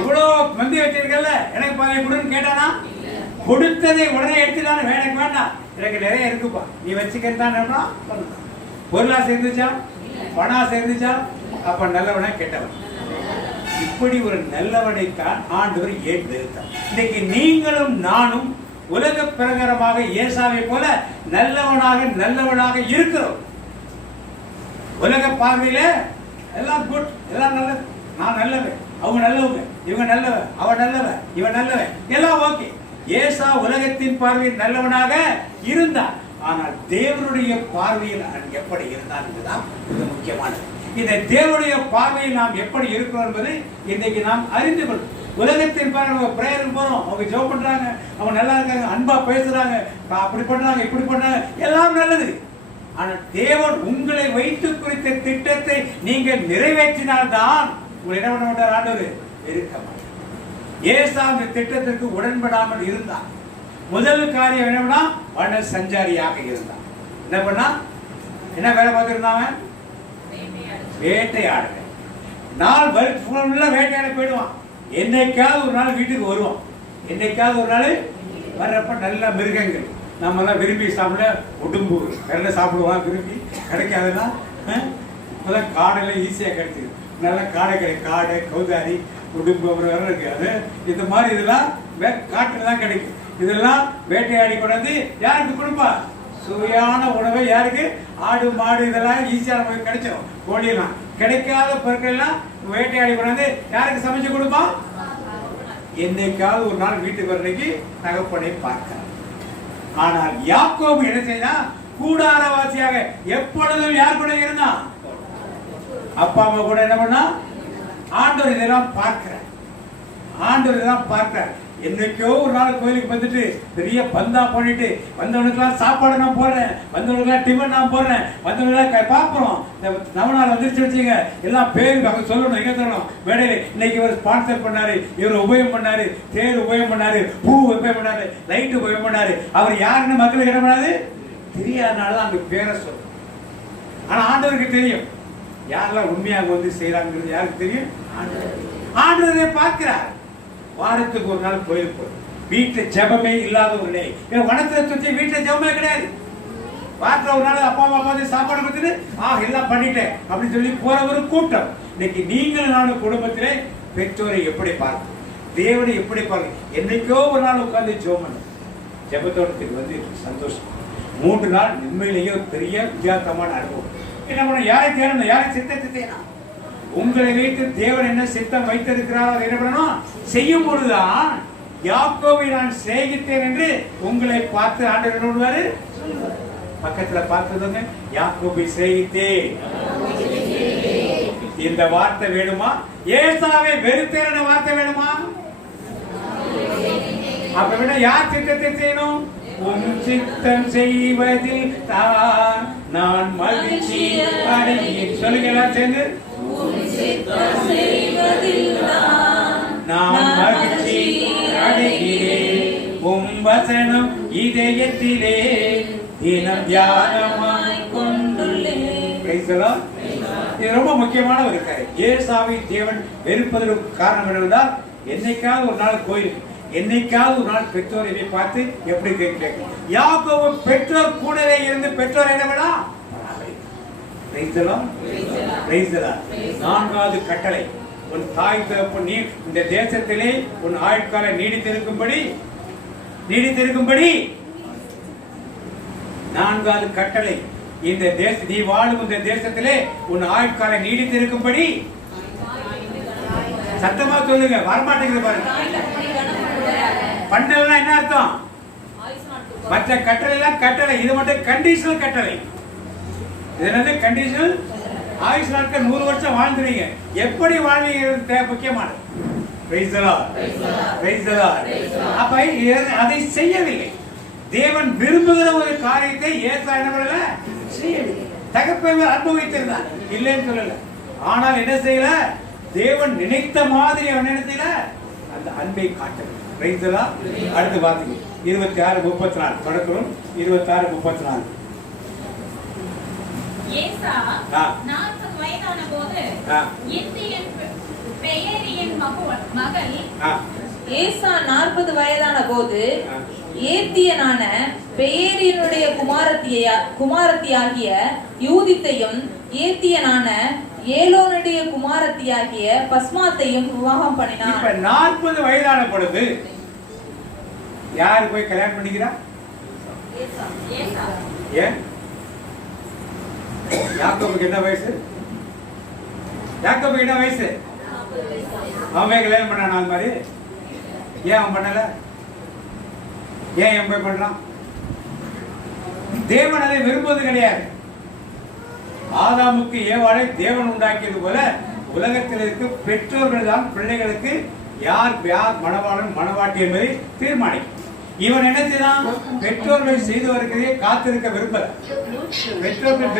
இவ்வளவு மந்தி வச்சிருக்கல, எனக்கு பாதி கொடுன்னு கேட்டானா? கொடுத்ததை உடனே எடுத்துட்டான. எனக்கு வேண்டாம், எனக்கு நிறைய இருக்குப்பா, நீ வச்சுக்கிறதா? பொருளாசை இருந்துச்சா? பணாசை இருந்துச்சா? அப்ப நல்லவனா கெட்டவன்? இப்படி ஒரு நல்லவனைத்தான் ஆண்டவர் ஏன் வெறுத்தார். இன்னைக்கு நீங்களும் நானும் உலக பிரகாரமாக ஏசாவை போல நல்லவனாக இருக்கிறோம். உலக பார்வையில எல்லாம் குட், எல்லாம் நல்லது, நான் நல்லவன், அவங்க நல்லவங்க, இவங்க நல்லவன், அவன் நல்லவன், இவன் நல்லவன், எல்லாம் ஓகே. ஏசா உலகத்தின் பார்வையில் நல்லவனாக இருந்தான். ஆனால் தேவனுடைய பார்வையில் எப்படி இருந்தான் என்பதுதான் மிக முக்கியமானது. இந்த தேவனுடைய பார்வையில் நாம் எப்படி இருக்கிறோம் என்பதை இன்றைக்கு நாம் அறிந்து கொள்ளும். உலகத்தின் பிரேயருக்கு போறோம், அவங்க ஜெபம் பண்றாங்க, அவங்க நல்லா இருக்காங்க, அன்பா பேசுறாங்க, அப்படி பண்றாங்க, இப்படி பண்றாங்க, எல்லாம் நல்லது. ஆனால் தேவன் உங்களை வைத்து குறித்த திட்டத்தை நீங்கள் நிறைவேற்றினால்தான் உங்களை என்ன பண்ண மாட்டார்? ஆண்டவர் இருக்க மாட்டார். ஏசா அந்த திட்டத்திற்கு உடன்படாமல் இருந்தான். முதல் காரியம் என்னன்னா, வன சஞ்சாரியாக இருந்தான். என்ன பண்ணா? என்ன வேலை பார்த்திருந்தாங்க? வேட்டையாட. நாள் ஃபுல்லா வேட்டையாட போயிடுவான். என்னைக்காவது ஒரு நாள் வீட்டுக்கு வருவான். என்னைக்காவது ஒரு நாள் வர்றப்ப நல்ல மிருகங்கள் நம்ம எல்லாம் விரும்பி சாப்பிட உடும்பு நல்லா சாப்பிடுவான். விரும்பி கிடைக்காதுன்னா இப்போதான் காடெல்லாம் ஈஸியாக கிடைச்சிது. நல்லா காடை கௌதாரி உடும்பு அப்புறம் இருக்கு. அது இந்த மாதிரி இதெல்லாம் காட்டில் தான் கிடைக்கும். இதெல்லாம் வேட்டையாடி கொண்டாந்து யாருக்கு கொடுப்பா? சுவையான உணவை யாருக்கு? ஆடு மாடு இதெல்லாம் ஈஸியாக நமக்கு கிடைச்சிடும். கோழியெல்லாம் கிடைக்காத பொருட்கள் எல்லாம் வேட்டையாடி கொண்டாந்து யாருக்கு சமைச்சு கொடுப்பான்? என்னைக்காவது ஒரு நாள் வீட்டுக்கு வரலைக்கு தகப்பனை பார்க்கிறார். ஆனால் யாக்கோபு என்ன செய்தா? கூடாரவாசியாக எப்பொழுதும் யார் கூட இருந்தான்? அப்பா அம்மா கூட என்ன பண்ணா? ஆண்டவர் இதெல்லாம் பார்க்கிறார். ஆண்டவர் இதெல்லாம் பார்க்கிறார். என்னைக்கோ ஒரு நாள் கோயிலுக்கு வந்துட்டு பெரிய பந்தா பண்ணிட்டு வந்தவனுக்கெல்லாம் சாப்பாடு நான் போடுறேன், வந்தவனுக்கெல்லாம் டிஃபன் நான் போடுறேன், வந்தவனுக்கெல்லாம் பார்ப்போம். இந்த நவநாள் வந்துருச்சு வச்சுங்க, எல்லாம் பேருக்கு அவங்க சொல்லணும், எங்க சொல்லணும்? மேடையில் இன்னைக்கு இவர் ஸ்பான்சர் பண்ணாரு, இவர் உபயோகம் பண்ணாரு, தேர் உபயோகம் பண்ணாரு, பூ உபயோகம் பண்ணாரு, லைட் உபயோகம் பண்ணாரு. அவர் யாருன்னு மக்களுக்கு என்ன பண்ணாரு? தெரியாதனாலதான் அந்த பேரை சொல்லும். ஆனா ஆண்டவருக்கு தெரியும் யாரெல்லாம் உண்மையாக வந்து செய்யறாங்கிறது. யாருக்கு தெரியும்? ஆண்டவரை பார்க்கிறார். வாரத்துக்கு ஒரு நாள் கோயிலுக்கு போய் வீட்டுல ஜெபமே இல்லாத ஒரு நிலை. வனத்தை சுற்றி வீட்டுல ஜெபமே கிடையாது. வாரத்துல ஒரு நாள் அப்பா அம்மா பார்த்து சாப்பாடு கொடுத்துட்டு எல்லாம் பண்ணிட்டேன் அப்படின்னு சொல்லி போற ஒரு கூட்டம். இன்னைக்கு நீங்கள் நானும் குடும்பத்திலே பெற்றோரை எப்படி பார்க்கணும், தேவனை எப்படி பார்க்கணும்? என்னைக்கோ ஒரு நாள் உட்கார்ந்து ஜெபம் பண்ண ஜெபத்தோட்டத்துக்கு வந்து சந்தோஷம். 3 நாள் உண்மையிலேயே பெரிய வித்தியாசமான அனுபவம். என்ன பண்ண? யாரை தேடணும்? யாரை சித்தத்தை தேடணும்? உங்களை வைத்து தேவன் என்ன சித்தம் வைத்திருக்கிறாரோ அதை என்ன பண்ணணும்? செய்யும் பொழுதுதான் யாக்கோபை நான் சிநேகித்தேன் என்று உங்களை பார்த்து ஆண்டவர் சொல்வாரு. பக்கத்துல பார்த்ததுங்க, யாக்கோபை சிநேகித்தேன். இந்த வார்த்தை வேணுமா? ஏசாவை வெறுத்தேன் வார்த்தை வேணுமா? அப்ப விட யார் சித்தத்தை செய்யணும்? உன் சித்தம் செய்வதில் தான் நான் மகிழ்ச்சி அடைகிறேன். சொல்லுங்க எல்லாம் சேர்ந்து. நான் மகிழ்ச்சி அடைகிறேன், உம் வசனம் இதயத்திலே தினம் தியானமாய் கொண்டுள்ளேன். இது ரொம்ப முக்கியமான ஒரு காரியம். ஏசாவை தேவன் வெறுப்பதற்கு காரணம் என்னவென்றால், என்னைக்காவது ஒரு நாள் கோயிலுக்கு, என்னைக்காவது ஒரு நாள் பெற்றோரை பார்த்து எப்படி கேட்கலாம். யாக்கோபு பெற்றோர் கூடவே இருந்து பெற்றோர் என்ன வேணா. நான்காவது கட்டளை, உன் தாய் தகப்பன் நீ இந்த தேசத்திலே உன் ஆயுட்கால நீடித்திருக்கும்படி நான்காவது கட்டளை, இந்த நீ வாழும் இந்த தேசத்திலே உன் ஆயுட்கால நீடித்திருக்கும்படி. சத்தமா சொல்லுங்க, வரமாட்டேங்குது பாருங்க. பண்ணலன்னா என்ன அர்த்தம்? மற்ற கட்டளை எல்லாம் கட்டளை, இது மட்டும் கண்டிஷனல் கட்டளை. இது என்னது கண்டிஷனல்? ஆயுஷ் நாட்கள் 100 வருஷம் வாழ்ந்துறீங்க, எப்படி வாழ்வீங்க முக்கியமானது. அப்ப அதை செய்யவில்லை. தேவன் விரும்புகிற ஒரு காரியத்தை ஏசா என்ன பண்ணல, செய்யவில்லை. தகப்பை அனுபவித்திருந்தார், இல்லைன்னு சொல்லல. ஆனால் என்ன செய்யல, தேவன் நினைத்த மாதிரி அவன் என்ன செய்யல, அந்த அன்பை காட்டவில்லை. அடுத்து பாத்தீங்க 26:34 தொடக்கிறோம். 26:34 ஏசா 40 வயதான போது இந்தியன் பெயரியின் மகள் ஏசா 40 வயதான போது ஏத்தியனான பெயரினுடைய குமாரத்தியாகிய யூதித்தையும் ஏத்தியனான ஏலோனுடைய குமாரத்தியாகிய பஸ்மாத்தையும் விவாகம் பண்ணினான். இப்ப 40 வயதான பொழுது யாரு போய் கல்யாணம் பண்ணிக்கிறா? ஏன்? யாக்கோபுக்கு என்ன வயசு? யாக்கோபுக்கு என்ன வயசு? அவன் கல்யாணம் பண்ணான் அது மாதிரி. ஏன் அவன் பண்ணல? ஏன் என் போய் பண்றான்? தேவன் அதை விரும்புவது கிடையாது. ஆதாமுக்கு ஏவாளை தேவன் உண்டாக்கியது போல உலகத்தில் இருக்க பெற்றோர்கள் தான் பிள்ளைகளுக்கு யார் மணவாளன் மணவாட்டி என்பதை தீர்மானிக்கும். இவன் என்ன செய்தான்? பெற்றோர்கள் செய்து வருகிறதே காத்திருக்க விரும்பல. பெற்றோர்கள்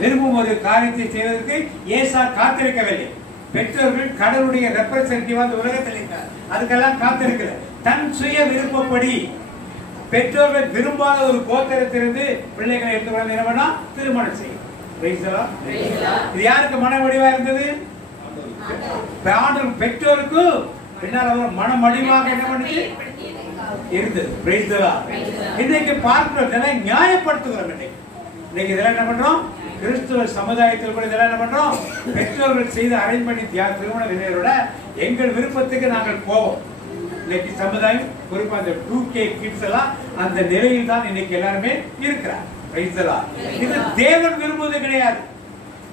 விரும்பும் ஒரு காரியத்தை செய்வதற்கு ஏசா காத்திருக்கவில்லை. பெற்றோர்கள் கடவுளுடைய ரெப்ரசன்டேட்டிவ் அந்த உலகத்தில் இருக்கிறார், அதுக்கெல்லாம் காத்திருக்கல. தன் சுய விருப்பப்படி பெற்றோர்கள் விரும்பாத ஒரு கோத்திரத்திலிருந்து பிள்ளைகளை எடுத்துக்கொண்டு என்ன பண்ணா, திருமணம் செய்யும். இது யாருக்கு மன முடிவா இருந்தது? பெற்றோருக்கு பின்னால் அவர் மனமடிவாக என்ன பண்ணுது இருந்தது. இன்னைக்கு பார்க்கிறோம், இதெல்லாம் நியாயப்படுத்துகிறோம். இன்னைக்கு இதெல்லாம் என்ன பண்றோம்? கிறிஸ்துவ சமுதாயத்தில் கூட இதெல்லாம் என்ன பண்றோம்? பெற்றோர்கள் செய்து அரேஞ்ச் பண்ணி திருமண விதையோட எங்கள் விருப்பத்துக்கு நாங்கள் போவோம். இன்னைக்கு சமுதாயம் குறிப்பா அந்த 2K கிட்ஸ் எல்லாம் அந்த நிலையில் தான் இன்னைக்கு எல்லாருமே இருக்கிறார். இது தேவன் விரும்புவது கிடையாது.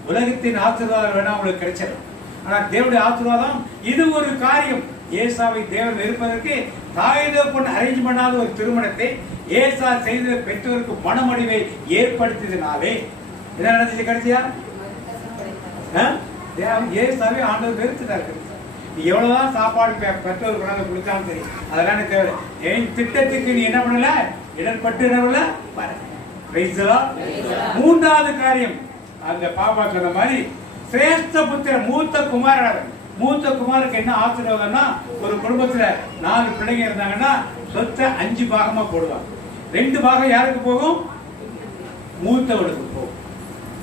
உலகத்தின் ஆசீர்வாதம் வேணா உங்களுக்கு கிடைச்சது, ஆனா தேவனுடைய ஆசீர்வாதம் இது ஒரு காரியம். ஏசாவை தேவன் வெறுப்பதற்கு தாய் தகப்பன் அரேஞ்ச் பண்ணாத ஒரு திருமணத்தை ஏசா செய்த பெற்றோருக்கு மனமடிவை ஏற்படுத்தியதுனாலே என்ன நடந்துச்சு? கடைசியா ஏசாவை ஆண்டவர் வெறுத்துட்டார். நீ எவ்வளவுதான் சாப்பாடு பெற்றோர் கொண்டாந்து கொடுத்தாலும் சரி, அதெல்லாம் எனக்கு தேவை. என் திட்டத்துக்கு நீ என்ன பண்ணல, இடன்பட்டு மூன்றாவது காரியம், அந்த பாப்பா சொன்ன மாதிரி சிரேஷ்ட புத்திர மூத்த குமாரன். மூத்த குமாருக்கு என்ன ஆசீர்வாதம்னா, ஒரு குடும்பத்துல 4 பிள்ளைங்க இருந்தாங்கன்னா சொத்தை 5 பாகமா போடுவாங்க. 2 பாகம் யாருக்கு போகும்? மூத்தவளுக்கு போகும்.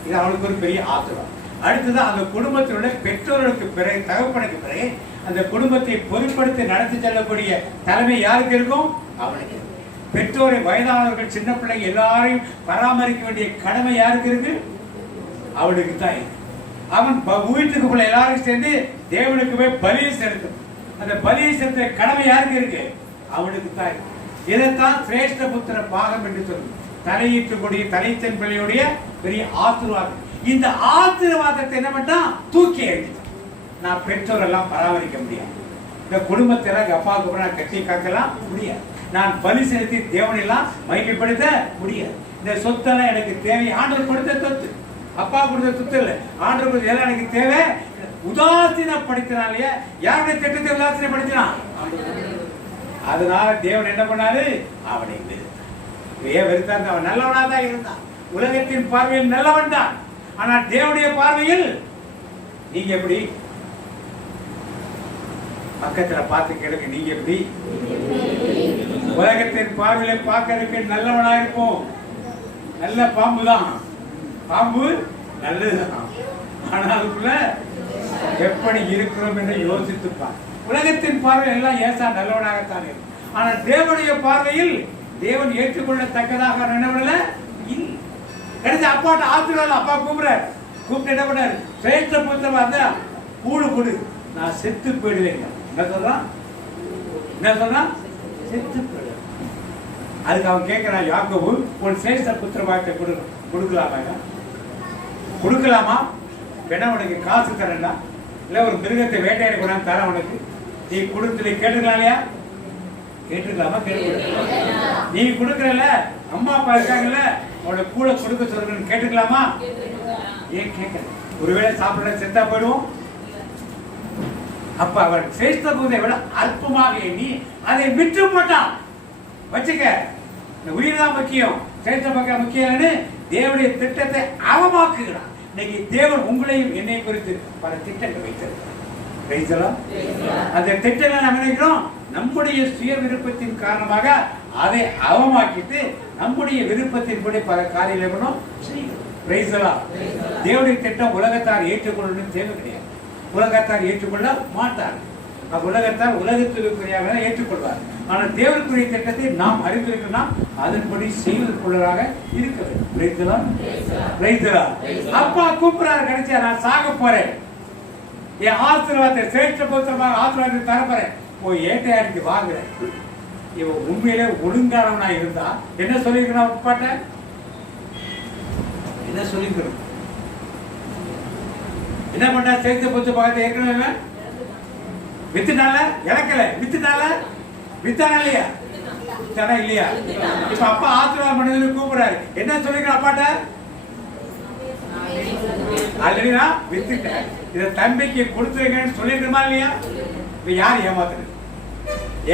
இது அவளுக்கு ஒரு பெரிய ஆசீர்வாதம். அடுத்ததான் அந்த குடும்பத்தினுடைய பெற்றோர்களுக்கு பிறகு, தகப்பனுக்கு பிறகு அந்த குடும்பத்தை பொறுப்படுத்தி நடத்தி செல்லக்கூடிய தலைமை யாருக்கு இருக்கும்? அவனுக்கு. பெற்றோரை, வயதானவர்கள், சின்ன பிள்ளைங்க எல்லாரையும் பராமரிக்க வேண்டிய கடமை யாருக்கு இருக்கு? அவனுக்கு தான் இருக்கு. அவன் வீட்டுக்கு போல எல்லாரும் சேர்ந்து தேவனுக்கு போய் பலியை செலுத்தும். அந்த பலியை செலுத்த கடமை யாருக்கு இருக்கு? அவனுக்கு தான் இருக்கு. இதைத்தான் சிரேஷ்ட புத்திர பாகம் என்று சொல்லும். தலையிட்டுக்கூடிய தலைச்சன் பிள்ளையுடைய பெரிய ஆசீர்வாதம். இந்த ஆசீர்வாதத்தை என்ன பண்ணா தூக்கி எறிஞ்சிட்டான். நான் பெற்றோரெல்லாம் பராமரிக்க முடியாது, இந்த குடும்பத்தை அப்பாவுக்கு நான் கட்டி காக்கலாம் முடியாது, நான் பலி செலுத்தி தேவனெல்லாம் மகிமைப்படுத்த முடியாது, இந்த சொத்தெல்லாம் எனக்கு தேவை. ஆண்டவர் கொடுத்த சொத்து, அப்பா கொடுத்த சொத்து இல்லை, ஆண்டவர் கொடுத்த எல்லாம் எனக்கு தேவை. உதாசீனப்படுத்தினாலே யாருடைய திட்டத்தை உதாசீனப்படுத்தினான்? அதனால தேவன் என்ன பண்ணாரு? அவனை வெறுத்தான். அவன் நல்லவனா தான் இருந்தான், உலகத்தின் பார்வையில் நல்லவன் தான். ஆனால் தேவனுடைய பார்வையில் நீங்க எப்படி? பக்கத்துல பார்த்து கேளுங்க, நீங்க எப்படி? உலகத்தின் பார்வையில பார்க்கறதுக்கு நல்லவனா இருப்போம், நல்ல பாம்பு தான். பாம்பு நல்லதுதான், ஆனா அதுக்குள்ள எப்படி இருக்கிறோம் என்று யோசித்துப்பார். உலகத்தின் பார்வை எல்லாம் ஏசா நல்லவனாகத்தான் இருக்கும். ஆனால் தேவனுடைய பார்வையில் தேவன் ஏற்றுக்கொள்ளத்தக்கதாக நினைவுல இல்லை. கடைசி அப்பாட்ட ஆத்திரம் அப்பா கூப்பிடுறாரு. கூப்பிட்டு என்ன பண்ணாரு? சிரேஷ்ட புத்திரமா இருந்தா கூடு கொடு, நான் செத்து போயிடுவேங்க. என்ன சொல்றான்? செத்து போயிடுவேன். அதுக்கு அவன் கேட்கிறான், யாக்கோபு ஒரு சிரேஷ்ட புத்திர வார்த்தை கொடுக்கலாமா? கொடுக்கலாமா? வேணா உனக்கு காசு தரேன்டா, இல்ல ஒரு மிருகத்தை வேட்டையாடி கொண்டாந்து தர உனக்கு, நீ கொடுத்து நீ கேட்டுக்கலாம் இல்லையா? கேட்டுக்கலாமா? கேட்டுக்கலாம். நீ கொடுக்கறல, அம்மா அப்பா இருக்காங்கல்ல, அவனை கூட கொடுக்க சொல்றேன்னு கேட்டுக்கலாமா? ஏன் கேட்கல? ஒருவேளை சாப்பிட செத்தா போயிடுவோம். அப்ப அவர் சிரேஷ்ட பூதை விட அற்பமாக எண்ணி அதை விட்டு போட்டான். வச்சுக்க, உயிர் தான் முக்கியம், சிரேஷ்ட பக்கம் முக்கியம்னு தேவனுடைய திட்டத்தை அவமாக்குகிறான். இன்னைக்கு தேவன் உங்களையும் என்னை குறித்து பல திட்டங்கள் வைத்திருக்கிறார். அந்த திட்டங்களை நம்ம நினைக்கிறோம் நம்முடைய சுய விருப்பத்தின் காரணமாக அதை அவமாக்கிட்டு நம்முடைய விருப்பத்தின்படி பல காரியங்களும் செய்யும். தேவனுடைய திட்டம் உலகத்தார் ஏற்றுக்கொள்ளணும் தேவை கிடையாது. உலகத்தார் ஏற்றுக்கொள்ள மாட்டார். உலகத்தார் உலகத்திற்குரியாக ஏற்றுக்கொள்வார். ஆனால் தேவனுக்குரிய திட்டத்தை நாம் அறிந்திருக்கிறோம், அதன்படி செய்வதற்குள்ளதாக இருக்க வேண்டும். அப்பா கூப்பிடுறாரு, கிடைச்சா நான் சாக போறேன், என் ஆசீர்வாதத்தை சிரேஷ்ட புத்திரமாக ஆசீர்வாதத்தை தரப்போறேன், போய் ஏட்டையாடிக்கு வாங்குறேன். இவன் உண்மையிலே ஒழுங்கானவனா இருந்தா என்ன சொல்லிருக்கணும்? அப்பாட்ட என்ன சொல்லிருக்கணும்? என்ன பண்ணா? சேர்த்து போச்சு பார்த்து ஏற்கனவே வித்துட்டால, இறக்கல, வித்துட்டால, வித்தானா இல்லையா? வித்தானா இல்லையா? இப்ப அப்பா ஆசீர்வாதம் பண்ணி கூப்பிடுறாரு, என்ன சொல்லிருக்க அப்பாட்ட? ஆல்ரெடி நான் வித்துட்டேன், இதை தம்பிக்கு கொடுத்துருக்கேன்னு சொல்லிருக்கணுமா இல்லையா? இப்ப யார் ஏமாத்துறது?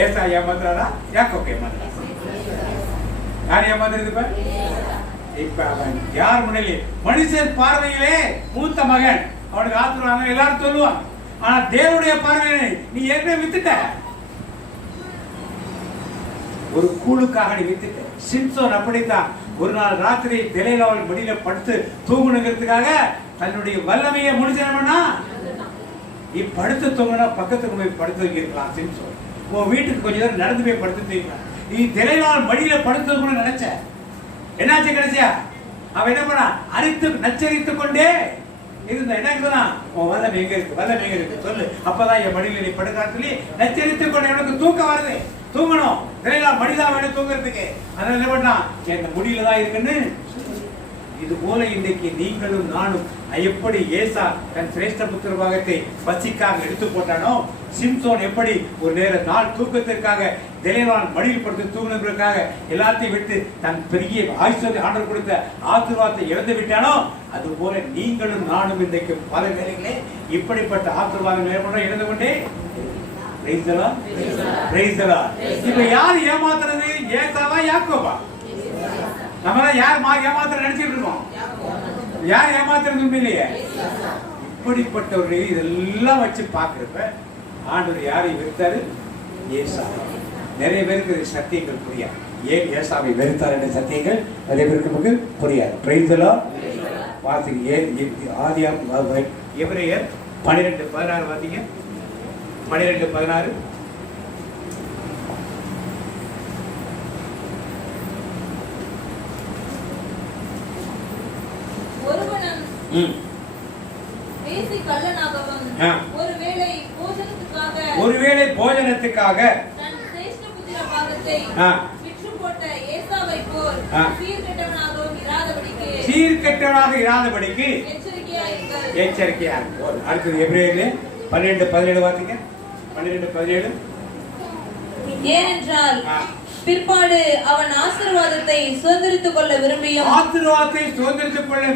ஏசா ஏமாத்துறாரா? யாக்கோபு ஏமாத்துறாரா? யார் ஏமாத்துறது? இப்ப அவன் யார் முன்னிலே? மனுஷன் பார்வையிலே மூத்த மகன், அவனுக்கு ஆசீர்வாதம் எல்லாரும் சொல்லுவாங்க. ஆனா தேவனுடைய பார்வையிலே நீ ஏற்கனவே வித்துட்ட, ஒரு கூழுக்காக நீ வித்துட்ட. சிம்சோன் அப்படித்தான். ஒரு நாள் ராத்திரி தெலையிலாவல் மடியில படுத்து தூங்கணுங்கிறதுக்காக தன்னுடைய வல்லமையை முடிச்சா நீ படுத்து தூங்கினா பக்கத்துக்கு போய் படுத்து வைக்கலாம். சிம்சோன் உன் வீட்டுக்கு கொஞ்ச நேரம் நடந்து போய் படுத்து தூக்கலாம். நீ தெலையிலாவல் மடியில படுத்து தூங்கணும்னு நினைச்ச, என்னாச்சு? கிடைச்சியா? அவன் என்ன பண்ணா? நச்சரித்துக் கொண்டே இருந்த. என்ன உன் வல்லம் எங்க இருக்கு, வல்லம் எங்க இருக்கு சொல்லு, அப்பதான் என் மடியில நீ படுக்கான்னு சொல்லி நச்சரித்துக் கொண்டு எனக்கு தூக்கம் வருது, தூங்கணும், மடிதான் வேணும் தூங்குறதுக்கு. அதனால என்ன பண்ணா? என் முடியில தான் இருக்குன்னு. இது போல இன்றைக்கு நீங்களும் நானும் எப்படி ஏசா தன் சிரேஷ்ட புத்திர பாகத்தை பசிக்காக எடுத்து போட்டானோ, சிம்சோன் எப்படி ஒரு நேர நாள் தூக்கத்திற்காக தெலைவான் மடியில் படுத்து தூங்குவதற்காக எல்லாத்தையும் விட்டு தன் பெரிய ஆயுஷ்யத்தை ஆண்டவர் கொடுத்த ஆசீர்வாதத்தை இழந்து விட்டானோ, அது போல நீங்களும் நானும் இன்றைக்கு பல வேளைகளே இப்படிப்பட்ட ஆசீர்வாதங்களை இழந்து கொண்டே. இப்ப யார் ஏமாத்துறது? ஏசாவா யாக்கோபா? நம்ம யார் ஏமாத்துற நினைச்சிட்டு இருக்கோம்? யார் ஏமாத்துறது இல்லையே. இப்படிப்பட்டவர்கள் இதெல்லாம் வச்சு பாக்குறப்ப ஆண்டவர் யாரை வெறுத்தாரு? ஏசா. நிறைய பேருக்கு சத்தியங்கள் புரியாது. ஏன் ஏசாவை வெறுத்தார் என்ற சத்தியங்கள் நிறைய பேருக்கு நமக்கு புரியாது. பிரைஸ்லா வாசிங்க. ஆதியாம் எபிரேயர் 12:16 வாசிங்க. 12:16. ஒருவேளை போஜனத்துக்காக சீர்கெட்டவனாக இராதபடிக்கு எச்சரிக்கையா இருக்கும். அடுத்தது எபிரேயர்ல 12:17 வாசிங்க. 12:17. ஏனென்றால் பிற்பாடு அவன் ஆசீர்வாதத்தை சுதந்திரித்துக் கொள்ள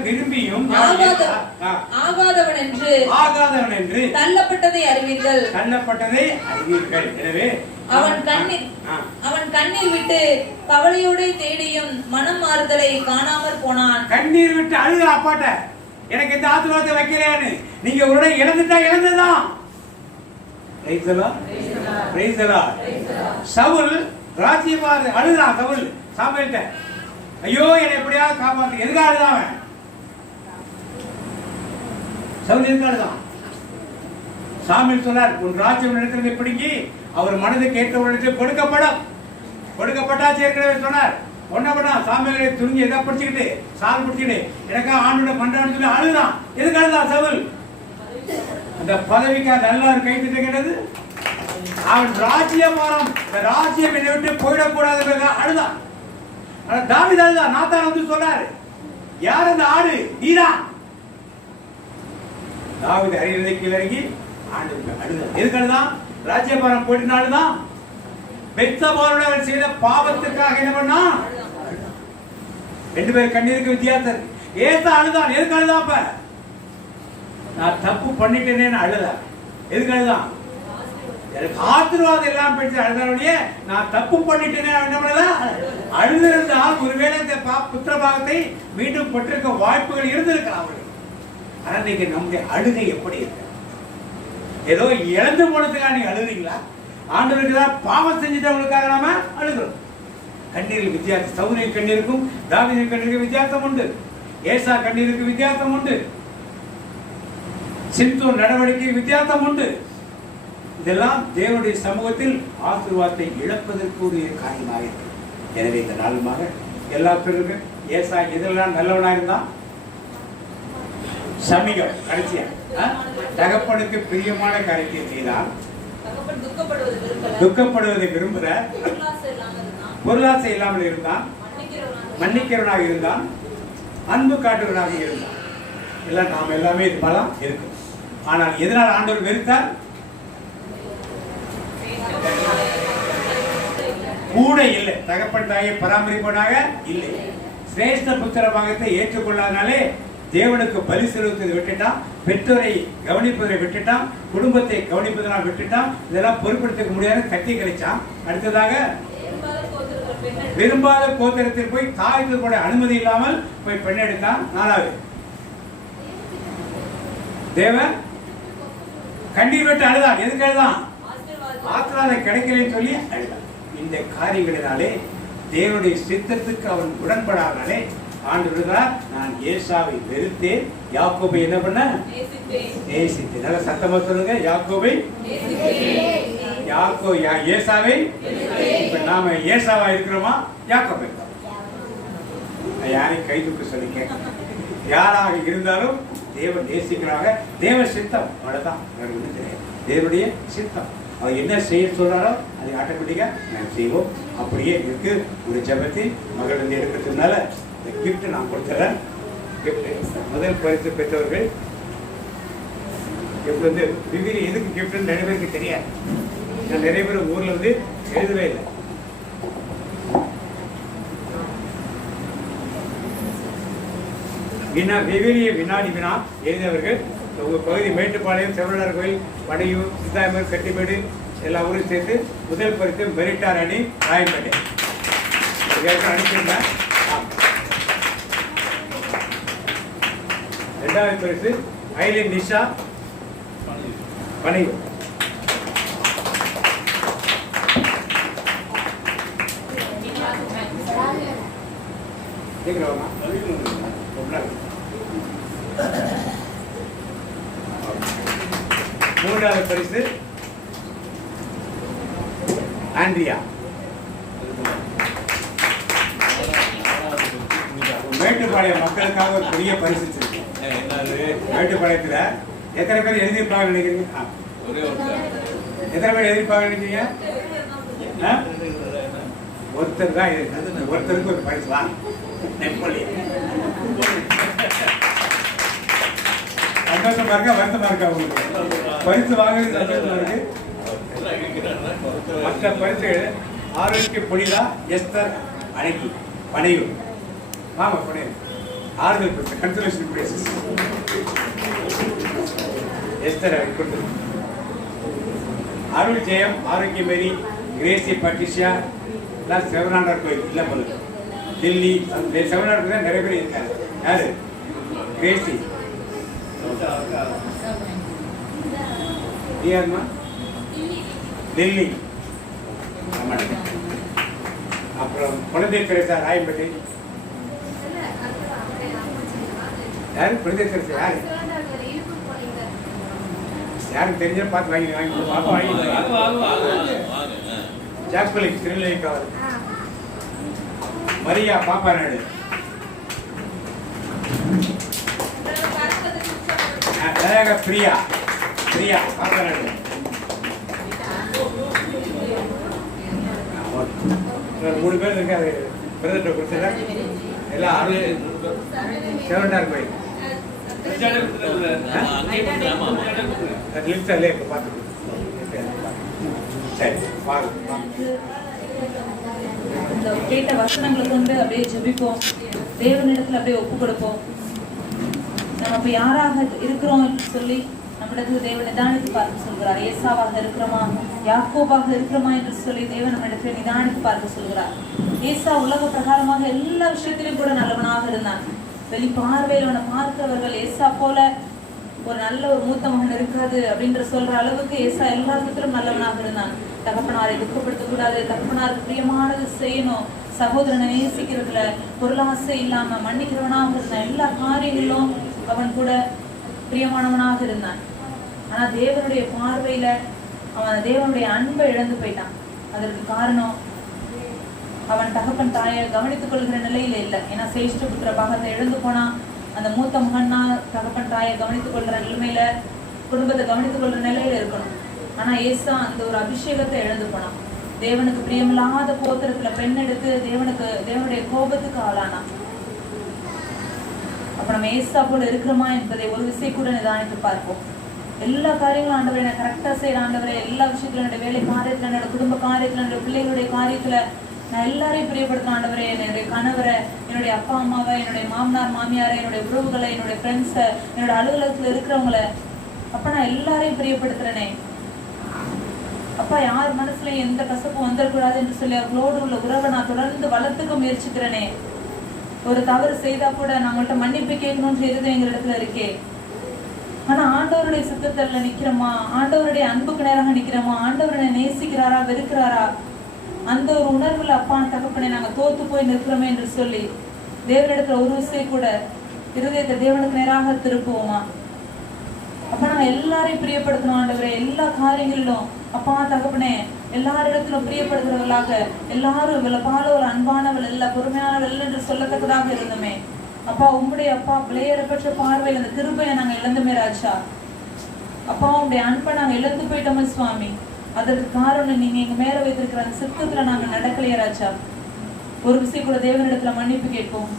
விரும்பியும் ஆகாதவன் என்று தள்ளப்பட்டதை அறிவீர்கள். எனவே அவன் கண்ணீர் விட்டு கவலையோடு தேடியும் மனம் மாறுதலை காணாமற் போனான். கண்ணீர் விட்டு அழுகிற அப்பாட்ட எனக்கு இந்த ஆசீர்வாதத்தை வைக்கிறேன்னு நீங்க ஒரு இழந்துட்டா இழந்துதான். சவுல் ராஜ்யபார அழுதான். சவுல் சாமுவேல்ட்ட, ஐயோ என்னை எப்படியாவது காப்பாத்து. எதுக்காக அழுதான்? சவுல் இருக்காதுதான். சாமுவேல் சொன்னார், உன் ராஜ்யம் நடக்கிறது பிடிங்கி அவர் மனதுக்கு ஏற்றவர்களுக்கு கொடுக்கப்பட்டாச்சு ஏற்கனவே சொன்னார். ஒன்ன பண்ணா சாமுவேலை துணிஞ்சு எதா பிடிச்சிக்கிட்டு சால் பிடிச்சிக்கிட்டு எனக்கா ஆண்டோட பண்றான்னு சொல்லி அழுதான். எதுக்கு அழுதான் சவுல்? அந்த பதவிக்காக எல்லாரும் கை திட்ட கேட்டது. அவன் ராஜ்யம் ராஜ்யம் என்னை விட்டு போயிடக்கூடாது அழுதான். தாவீது அழுதான். நாத்தான் வந்து சொன்னாரு, யார் அந்த ஆடு? நீதான். தாவீது அறிவுரை கீழறங்கி ஆண்டு அழுதான். எதுக்கு அழுதான்? ராஜ்யபாரம் போயிட்டுனாலுதான். பெத்சபாவோட அவன் செய்த பாவத்துக்காக என்ன பண்ணா? ரெண்டு பேர் கண்ணீருக்கு வித்தியாசம். ஏசா அழுதான். எதுக்கு அழுதான்? அப்ப நான் தப்பு பண்ணிட்டேனேன்னு அழுதான். எதுக்கு அழுதான்? எனக்கு ஆசீர்வாதம் எல்லாம் பெற்று அழுதானுடைய நான் தப்பு பண்ணிட்டேனே என்ன பண்ணல? அழுதிருந்தால் ஒருவேளை இந்த புத்திர பாகத்தை மீண்டும் பெற்றிருக்க வாய்ப்புகள் இருந்திருக்கலாம் அவர்கள். ஆனா நீங்க நம்முடைய அழுகை எப்படி இருக்கு? ஏதோ இழந்து போனதுக்காக நீங்க அழுகிறீங்களா? ஆண்டவருக்கு தான் பாவம் செஞ்சுட்டவங்களுக்காக நாம அழுகிறோம். கண்ணீரில் வித்தியாசம். சவுலின் கண்ணீருக்கும் தாவீதின் கண்ணீருக்கும் வித்தியாசம் உண்டு. ஏசா கண்ணீருக்கு வித்தியாசம் உண்டு. சிம்சோன் நடவடிக்கை வித்தியாசம் உண்டு. இதெல்லாம் தேவனுடைய சமூகத்தில் ஆசீர்வாதத்தை இழப்பதற்குரிய காரியமாக இருக்கு. எனவே இந்த நாளுமாக எல்லா பேருக்கும் ஏசா எதெல்லாம் நல்லவனா இருந்தான்? சமீகம் கடைசியா தகப்பனுக்கு பிரியமான காரியத்தை செய்தான். துக்கப்படுவதை விரும்புற, பொருளாசை இல்லாமல் இருந்தான், மன்னிக்கிறவனாக இருந்தான், அன்பு காட்டுவனாக இருந்தான். எல்லாம் நாம் எல்லாமே இது பலம் இருக்கும். ஆனால் எதனால் ஆண்டவர் வெறுத்தார்? கூட இல்லை. தகப்பன் தாயை பராமரிப்பவனாக இல்லை. சிரேஷ்ட புத்திர பாகத்தை ஏற்றுக்கொள்ளாதனாலே தேவனுக்கு பலி செலுத்துவதை விட்டுட்டான், பெற்றோரை கவனிப்பதை விட்டுட்டான், குடும்பத்தை கவனிப்பதனால் விட்டுட்டான். இதெல்லாம் பொருட்படுத்த முடியாத கட்டி கிடைச்சான். அடுத்ததாக விரும்பாத கோத்திரத்தில் போய் தாய்க்கு கூட அனுமதி இல்லாமல் போய் பெண் எடுத்தான். நாலாவது தேவன் கண்ணீர் விட்டு அழுதான். எதுக்கு அழுதான்? ஆசீர்வாதம் கிடைக்கலன்னு சொல்லி அழுதான். இந்த காரியங்களினாலே தேவனுடைய சித்தத்துக்கு அவன் உடன்படாதனாலே ஆண்டவர்களா நான் ஏசாவை வெறுத்தேன், யாக்கோபை என்ன பண்ண? நேசித்தேன். நல்ல சத்தமா சொல்லுங்க. யாக்கோபை ஏசாவை. இப்ப நாம ஏசாவா இருக்கிறோமா? யாக்கோபை. யாரையும் கை தூக்க சொல்லி கேட்க. யாராக இருந்தாலும் தேவன் நேசிக்கிறாங்க. தேவ சித்தம் அவ்வளவுதான். தேவனுடைய சித்தம். அவர் என்ன செய்ய சொல்றாரோ அதை ஆட்டோமேட்டிக்கா நாம் செய்வோம். அப்படியே இருக்கு. ஒரு ஜபத்தில் மகள் வந்து எடுக்கிறதுனால இந்த கிஃப்ட் நான் கொடுத்துறேன். கிஃப்ட் முதல் பரிசு பெற்றவர்கள் கிஃப்ட் வந்து விவிரி எதுக்கு கிஃப்ட்னு நிறைய பேருக்கு தெரியாது. நான் நிறைய பேர் ஊர்ல வந்து எழுதவே இல்லை. வினாடி வினா எழுதியவர்கள் உங்க பகுதி மேட்டுப்பாளையம், செவனார் கோயில், படையூர், சித்தாயமர், கட்டிமேடு எல்லா ஊரும் சேர்த்து முதல் பரிசு மெரிட்டார் அணி ராயம்பேட்டை அனுப்பியிருந்தேன். இரண்டாவது பரிசு ஐலின் நிஷா பனையூர். மூன்றாவது பரிசு ஆண்ட்ரியா. மேட்டுப்பாளையம் மக்களுக்காக ஒரு பெரிய பரிசு மேட்டுப்பாளையத்துல எத்தனை பேர் எழுதியிருப்பாங்க நினைக்கிறீங்க? எத்தனை பேர் எழுதியிருப்பாங்க நினைக்கிறீங்க? ஒருத்தர் தான். ஒருத்தருக்கு ஒரு பரிசு வாங்க. சந்தோஷமா இருக்கா? வருத்தமா இருக்கா? உங்களுக்கு பரிசு வாங்குறது சந்தோஷமா இருக்கு. மற்ற பரிசுகள் ஆரோக்கிய புனிதா எஸ்தர் அழகி பனையூர். ஆமா பனையூர் ஆறுதல் பரிசு கன்சலேஷன் பிரைசஸ் எஸ்தர் அழகி கொடுத்து. அருள் ஜெயம், ஆரோக்கிய மேரி, கிரேசி பட்டிஷியா எல்லாம் செவனாண்டார் கோயில் இல்லை போல டெல்லி. செவனாண்டார் கோயில் நிறைய பேர் இருக்காங்க. யாரு? கிரேசி டெல்லி. அப்புறம் குழந்தை தெரசா ராயம்பேட்டை. யாரு குழந்தை தெரசா? யாரு? யாருக்கு தெரிஞ்சா பார்த்து வாங்கி பாப்பா வாங்கி ஜாக்பலி திருநெல்வேலிக்காவது மரியா பாப்பா நாடு பிரியா பிரியா பாப்பா நாடு மூணு பேர் இருக்காது பிரதர்கிட்ட கொடுத்துல எல்லாம் செவன்டார் கோயில் இப்போ பார்த்து சரி இந்த கேட்ட வசனங்களை கொண்டு அப்படியே ஜெபிப்போம், தேவனிடத்துல அப்படியே ஒப்பு கொடுப்போம். நம்ம இப்ப யாராக இருக்கிறோம் என்று சொல்லி நம்மிடத்துல தேவன் நிதானித்து பார்க்க சொல்கிறார். ஏசாவாக இருக்கிறோமா, யாக்கோபாக இருக்கிறோமா என்று சொல்லி தேவன் நம்மிடத்துல நிதானித்து பார்க்க சொல்கிறார். ஏசா உலக பிரகாரமாக எல்லா விஷயத்திலும் கூட நல்லவனாக இருந்தான். வெளி பார்வையில் அவனை பார்க்கிறவர்கள் ஏசா போல ஒரு நல்ல ஒரு மூத்த மகன் இருக்காது அப்படின்ற சொல்ற அளவுக்கு ஏசா எல்லா விதத்திலும் நல்லவனாக இருந்தான். தகப்பனாரை துக்கப்படுத்த கூடாது, தகப்பனாருக்கு பிரியமானது செய்யணும், சகோதரனை நேசிக்கிறதுல பொருளாசை இல்லாம மன்னிக்கிறவனாக இருந்தான். எல்லா காரியங்களிலும் அவன் கூட பிரியமானவனாக இருந்தான். ஆனா தேவனுடைய பார்வையில அவன் தேவனுடைய அன்பை இழந்து போயிட்டான். அதற்கு காரணம் அவன் தகப்பன் தாயை கவனித்துக் கொள்கிற நிலையில இல்லை. ஏன்னா சேஷ்ட புத்திர பாகத்தை இழந்து போனா அந்த மூத்த மகன்னா தகப்பன் தாயை கவனித்துக் கொள்கிற நிலைமையில குடும்பத்தை கவனித்துக் கொள்கிற நிலையில இருக்கணும். ஆனா ஏசா அந்த ஒரு அபிஷேகத்தை இழந்து போனான். தேவனுக்கு பிரியமில்லாத கோத்திரத்துல பெண் எடுத்து தேவனுடைய கோபத்துக்கு ஆளானான். அப்ப நம்ம ஏசா போல இருக்கிறோமா என்பதை ஒரு விஷயம் கூட நிதானித்து பார்ப்போம். எல்லா காரியங்களும் ஆண்டவரை நான் கரெக்டா செய்யற ஆண்டவரை, எல்லா விஷயத்துல என்னோட வேலை காரியத்துல, என்னோட குடும்ப காரியத்துல, என்னோட பிள்ளைகளுடைய காரியத்துல நான் எல்லாரையும் பிரியப்படுத்த ஆண்டவரே. என்னுடைய கணவரை, என்னுடைய அப்பா அம்மாவை, என்னுடைய மாமனார் மாமியாரை, என்னுடைய உறவுகளை, என்னுடைய ஃப்ரெண்ட்ஸை, என்னோட அலுவலகத்துல இருக்கிறவங்கள அப்ப நான் எல்லாரையும் பிரியப்படுத்துறேனே. அப்பா யார் மனசுல எந்த கசப்பும் வந்துடக்கூடாது என்று சொல்லி அவர்களோடு உள்ள உறவை நான் தொடர்ந்து வளர்த்துக்க முயற்சிக்கிறேனே. ஒரு தவறு செய்தா கூட நாங்கள்ட்ட மன்னிப்பு கேட்கணும்னு இருந்தது எங்களிடத்துல இருக்கே. ஆனா ஆண்டவருடைய சித்தத்துல நிக்கிறோமா, ஆண்டவருடைய அன்புக்கு நேராக நிக்கிறோமா, ஆண்டவரை நேசிக்கிறாரா வெறுக்கிறாரா, அந்த ஒரு உணர்வுல அப்பா தகப்பனை நாங்க தோத்து போய் நிற்கிறோமே என்று சொல்லி தேவனிடத்துல ஒரு விஷயம் கூட இருதயத்தை தேவனுக்கு நேராக திருப்புவோமா? அப்ப நாங்க எல்லாரையும் பிரியப்படுத்தணும் ஆண்டவரே. எல்லா காரியங்களிலும் அப்பா தகப்பனே எல்லாரிடத்திலும் பிரியப்படுகிறவர்களாக, எல்லாரும் பால ஒரு அன்பானவள், எல்லா பொறுமையானவள் என்று சொல்லத்தக்கதாக இருந்தோமே. அப்பா உங்களுடைய அப்பா விளையேறப்பட்ட பார்வையில் அந்த கிருபையை நாங்க இழந்துமே ராஜா. அப்பா உங்களுடைய அன்பை நாங்க இழந்து போயிட்டோமே சுவாமி. அதற்கு காரணம் நீங்க எங்க மேல வைத்திருக்கிற அந்த சித்தத்துல நாங்க நடக்கலையே ராஜா. ஒரு விஷயம் கூட தேவனிடத்துல மன்னிப்பு கேட்போம்.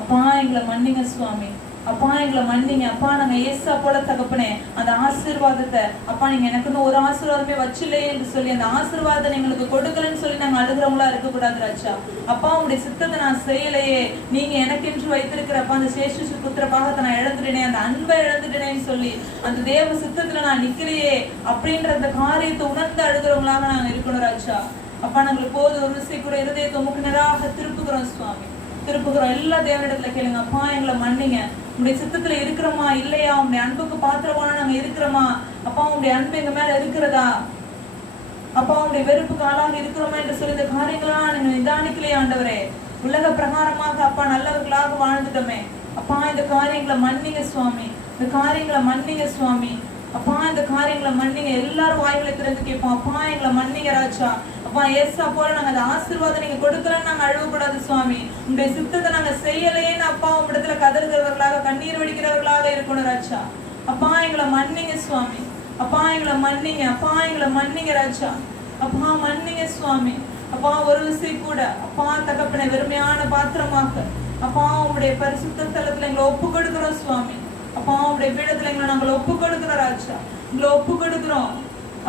அப்பா எங்களை மன்னிங்க சுவாமி, அப்பா எங்களை மன்னிங்க. அப்பா நாங்க ஏசா போல தகப்பனே அந்த ஆசீர்வாதத்தை அப்பா நீங்க எனக்குன்னு ஒரு ஆசீர்வாதமே வச்சில்லையே என்று சொல்லி அந்த ஆசீர்வாதம் எங்களுக்கு கொடுக்கலன்னு சொல்லி நாங்க அழுகிறவங்களா இருக்கக்கூடாது ராஜா. அப்பா உங்களுடைய சித்தத்தை நான் செய்யலையே, நீங்க எனக்கென்று வைத்திருக்கிறப்ப அந்த சேஷ புத்திர பாகத்தை நான் இழந்துட்டேனே, அந்த அன்பை இழந்துட்டேனேன்னு சொல்லி அந்த தேவ சித்தத்துல நான் நிக்கலையே அப்படின்ற அந்த காரியத்தை உணர்ந்து அழுகிறவங்களாக நாங்க இருக்கணும் ராஜா. அப்பா நாங்களுக்கு போது ஒரு விஷயம் கூட இருதயத்தை உமக்கு நேராக திருப்புகிறோம் சுவாமி, திருப்புகிறோம். எல்லா தேவனிடத்துல கேளுங்க. அப்பா எங்களை மன்னிங்க. உங்களுடைய சித்தத்துல இருக்கிறோமா இல்லையா, உங்களுடைய அன்புக்கு பாத்திரமான நாங்க இருக்கிறோமா, அப்பா உங்களுடைய அன்பு எங்க மேல இருக்கிறதா, அப்பா உங்களுடைய வெறுப்புக்கு ஆளாக இருக்கிறோமா என்று சொல்லி இந்த காரியங்களா நீங்க நிதானிக்கலையே ஆண்டவரே. உலக பிரகாரமாக அப்பா நல்லவர்களாக வாழ்ந்துட்டோமே. அப்பா இந்த காரியங்களை மன்னிங்க சுவாமி, இந்த காரியங்களை மன்னிங்க சுவாமி. அப்பா இந்த காரியங்களை மன்னிங்க. எல்லாரும் வாய்களை திறந்து கேட்போம். அப்பா எங்களை மன்னிங்க ராஜா. அப்பா ஏசா போல நாங்க அந்த ஆசீர்வாதம் நீங்க கொடுக்கலன்னு நாங்க அழுவக்கூடாது சுவாமி. உங்களுடைய சித்தத்தை நாங்க செய்யலையேன்னு அப்பா உங்களிடத்துல கதறுகிறவர்களாக கண்ணீர் வடிக்கிறவர்களாக இருக்கணும் ராஜா. அப்பா எங்களை மன்னிங்க சுவாமி, அப்பா எங்களை மன்னிங்க, அப்பா எங்களை மன்னிங்க ராஜா. அப்பா மன்னிங்க சுவாமி. அப்பா ஒரு விஷயம் கூட அப்பா தகப்பனை வெறுமையான பாத்திரமாக அப்பா உங்களுடைய பரிசுத்த ஸ்தலத்துல எங்களை ஒப்பு கொடுக்கிறோம் சுவாமி. அப்பா உங்களுடைய பீடத்துல எங்களை நாங்கள் ஒப்பு கொடுக்கிறோம் ராஜா, எங்களை ஒப்பு கொடுக்கிறோம்.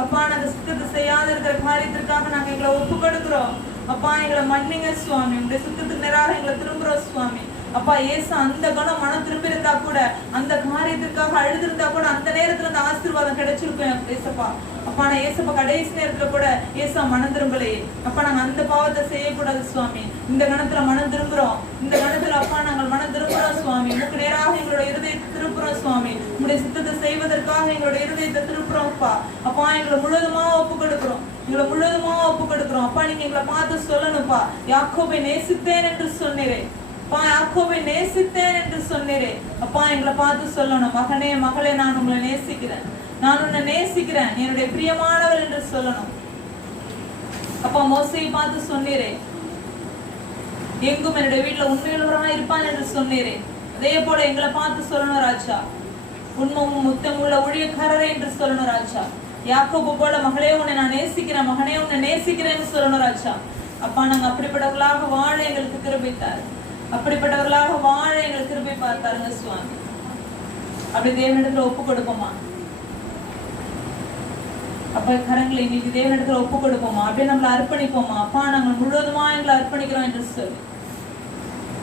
அப்பா நாங்க சுத்தத்தை செய்யாத இருக்கிற காரியத்திற்காக நாங்க எங்களை ஒப்பு கொடுக்கிறோம். அப்பா எங்களை மன்னிங்க சுவாமி, உங்களுடைய சுத்தத்துக்கு நேராக எங்களை திரும்புறோம் சுவாமி. அப்பா ஏசா அந்த குணம் மனம் திரும்பி இருந்தா கூட, அந்த காரியத்திற்காக அழுதிருந்தா கூட அந்த நேரத்துல அந்த ஆசீர்வாதம் கிடைச்சிருக்கும் ஏசப்பா. அப்பா நான் ஏசப்பா கடைசி நேரத்துல கூட ஏசா மனம் திரும்பலையே. அப்பா நாங்க அந்த பாவத்தை செய்யக்கூடாது சுவாமி. இந்த கணத்துல மனம் திரும்புறோம், இந்த கணத்துல அப்பா நாங்கள் மனம் திரும்புறோம் சுவாமி. உங்களுக்கு நேராக எங்களோட இருதயத்தை திருப்புறோம் சுவாமி. உங்களுடைய சித்தத்தை செய்வதற்காக எங்களோட இருதயத்தை திருப்புறோம் அப்பா. அப்பா எங்களை முழுவதுமா ஒப்பு கொடுக்கிறோம், எங்களை முழுவதுமா ஒப்பு கொடுக்கிறோம். அப்பா நீங்க எங்களை பார்த்து சொல்லணும்ப்பா, யாக்கோபை நேசித்தேன் என்று சொன்னீரே. யாக்கோபை நேசித்தேன் என்று சொன்னீர். சொன்னீரே அப்பா, எங்களை பார்த்து சொல்லணும், மகனே மகளே நான் உங்களை நேசிக்கிறேன், நான் உன்னை நேசிக்கிறேன், என்னுடைய பிரியமானவர் என்று சொல்லணும். அப்பா, மோசையை பார்த்து சொன்னீரே எங்கும் என்னுடைய வீட்டுல உண்மையுள்ளவராக இருப்பான் என்று சொன்னீரே, அதே போல எங்களை பார்த்து சொல்லணும் ராஜா, உண்மையும் முத்தமுள்ள ஊழியக்காரரே என்று சொல்லணும் ராஜா. யாக்கோபு போல மகளே உன்னை நான் நேசிக்கிறேன், மகனே உன்னை நேசிக்கிறேன்னு சொல்லணும் ராஜா. அப்பா, நாங்க அப்படிப்பட்டவர்களாக வாழ எங்களுக்கு கிருபைத்தாரு, அப்படிப்பட்டவர்களாக வாழ எங்களுக்கு கிருபை பார்த்தாருங்க சுவாமி. அப்படி தேவனிடத்துல ஒப்பு கொடுப்போமா? அப்ப கரங்களை இன்னைக்கு தேவனிடத்துல ஒப்பு கொடுப்போமா? அப்படியே நம்மளை அர்ப்பணிப்போமா? அப்பா, நாங்கள் முழுவதுமா எங்களை அர்ப்பணிக்கிறோம் என்று சொல்லி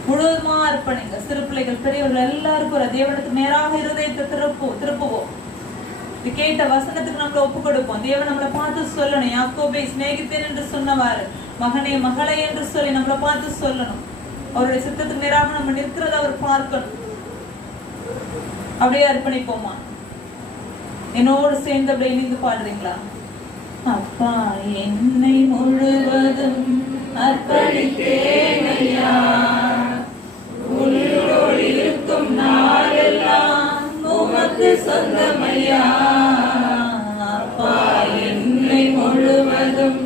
முழுவதுமா அர்ப்பணிங்க. சிறு பிள்ளைகள் பெரியவர்கள் எல்லாருக்கும் ஒரு தேவனுக்கு நேராக இருதயத்தை திருப்புவோம். இது கேட்ட வசனத்துக்கு நம்மள ஒப்பு கொடுப்போம். தேவன் நம்மளை பார்த்து சொல்லணும், யாக்கோபை சிநேகித்தேன் என்று சொன்னவாறு மகனே மகளே என்று சொல்லி நம்மளை பார்த்து சொல்லணும். அவருடைய சித்தத்துக்கு நேராக நம்ம நிற்கிறத அவர் பார்க்கணும். அப்படியே அர்ப்பணிப்போமா? என்னோடு சேர்ந்து அப்படியே இணைந்து பாடுறீங்களா? அப்பா, என்னை முழுவதும் அர்ப்பணித்தேன் ஐயா, உயிரோடு இருக்கும் நாளெல்லாம் உமக்கு சொந்தமையா. அப்பா, என்னை முழுவதும்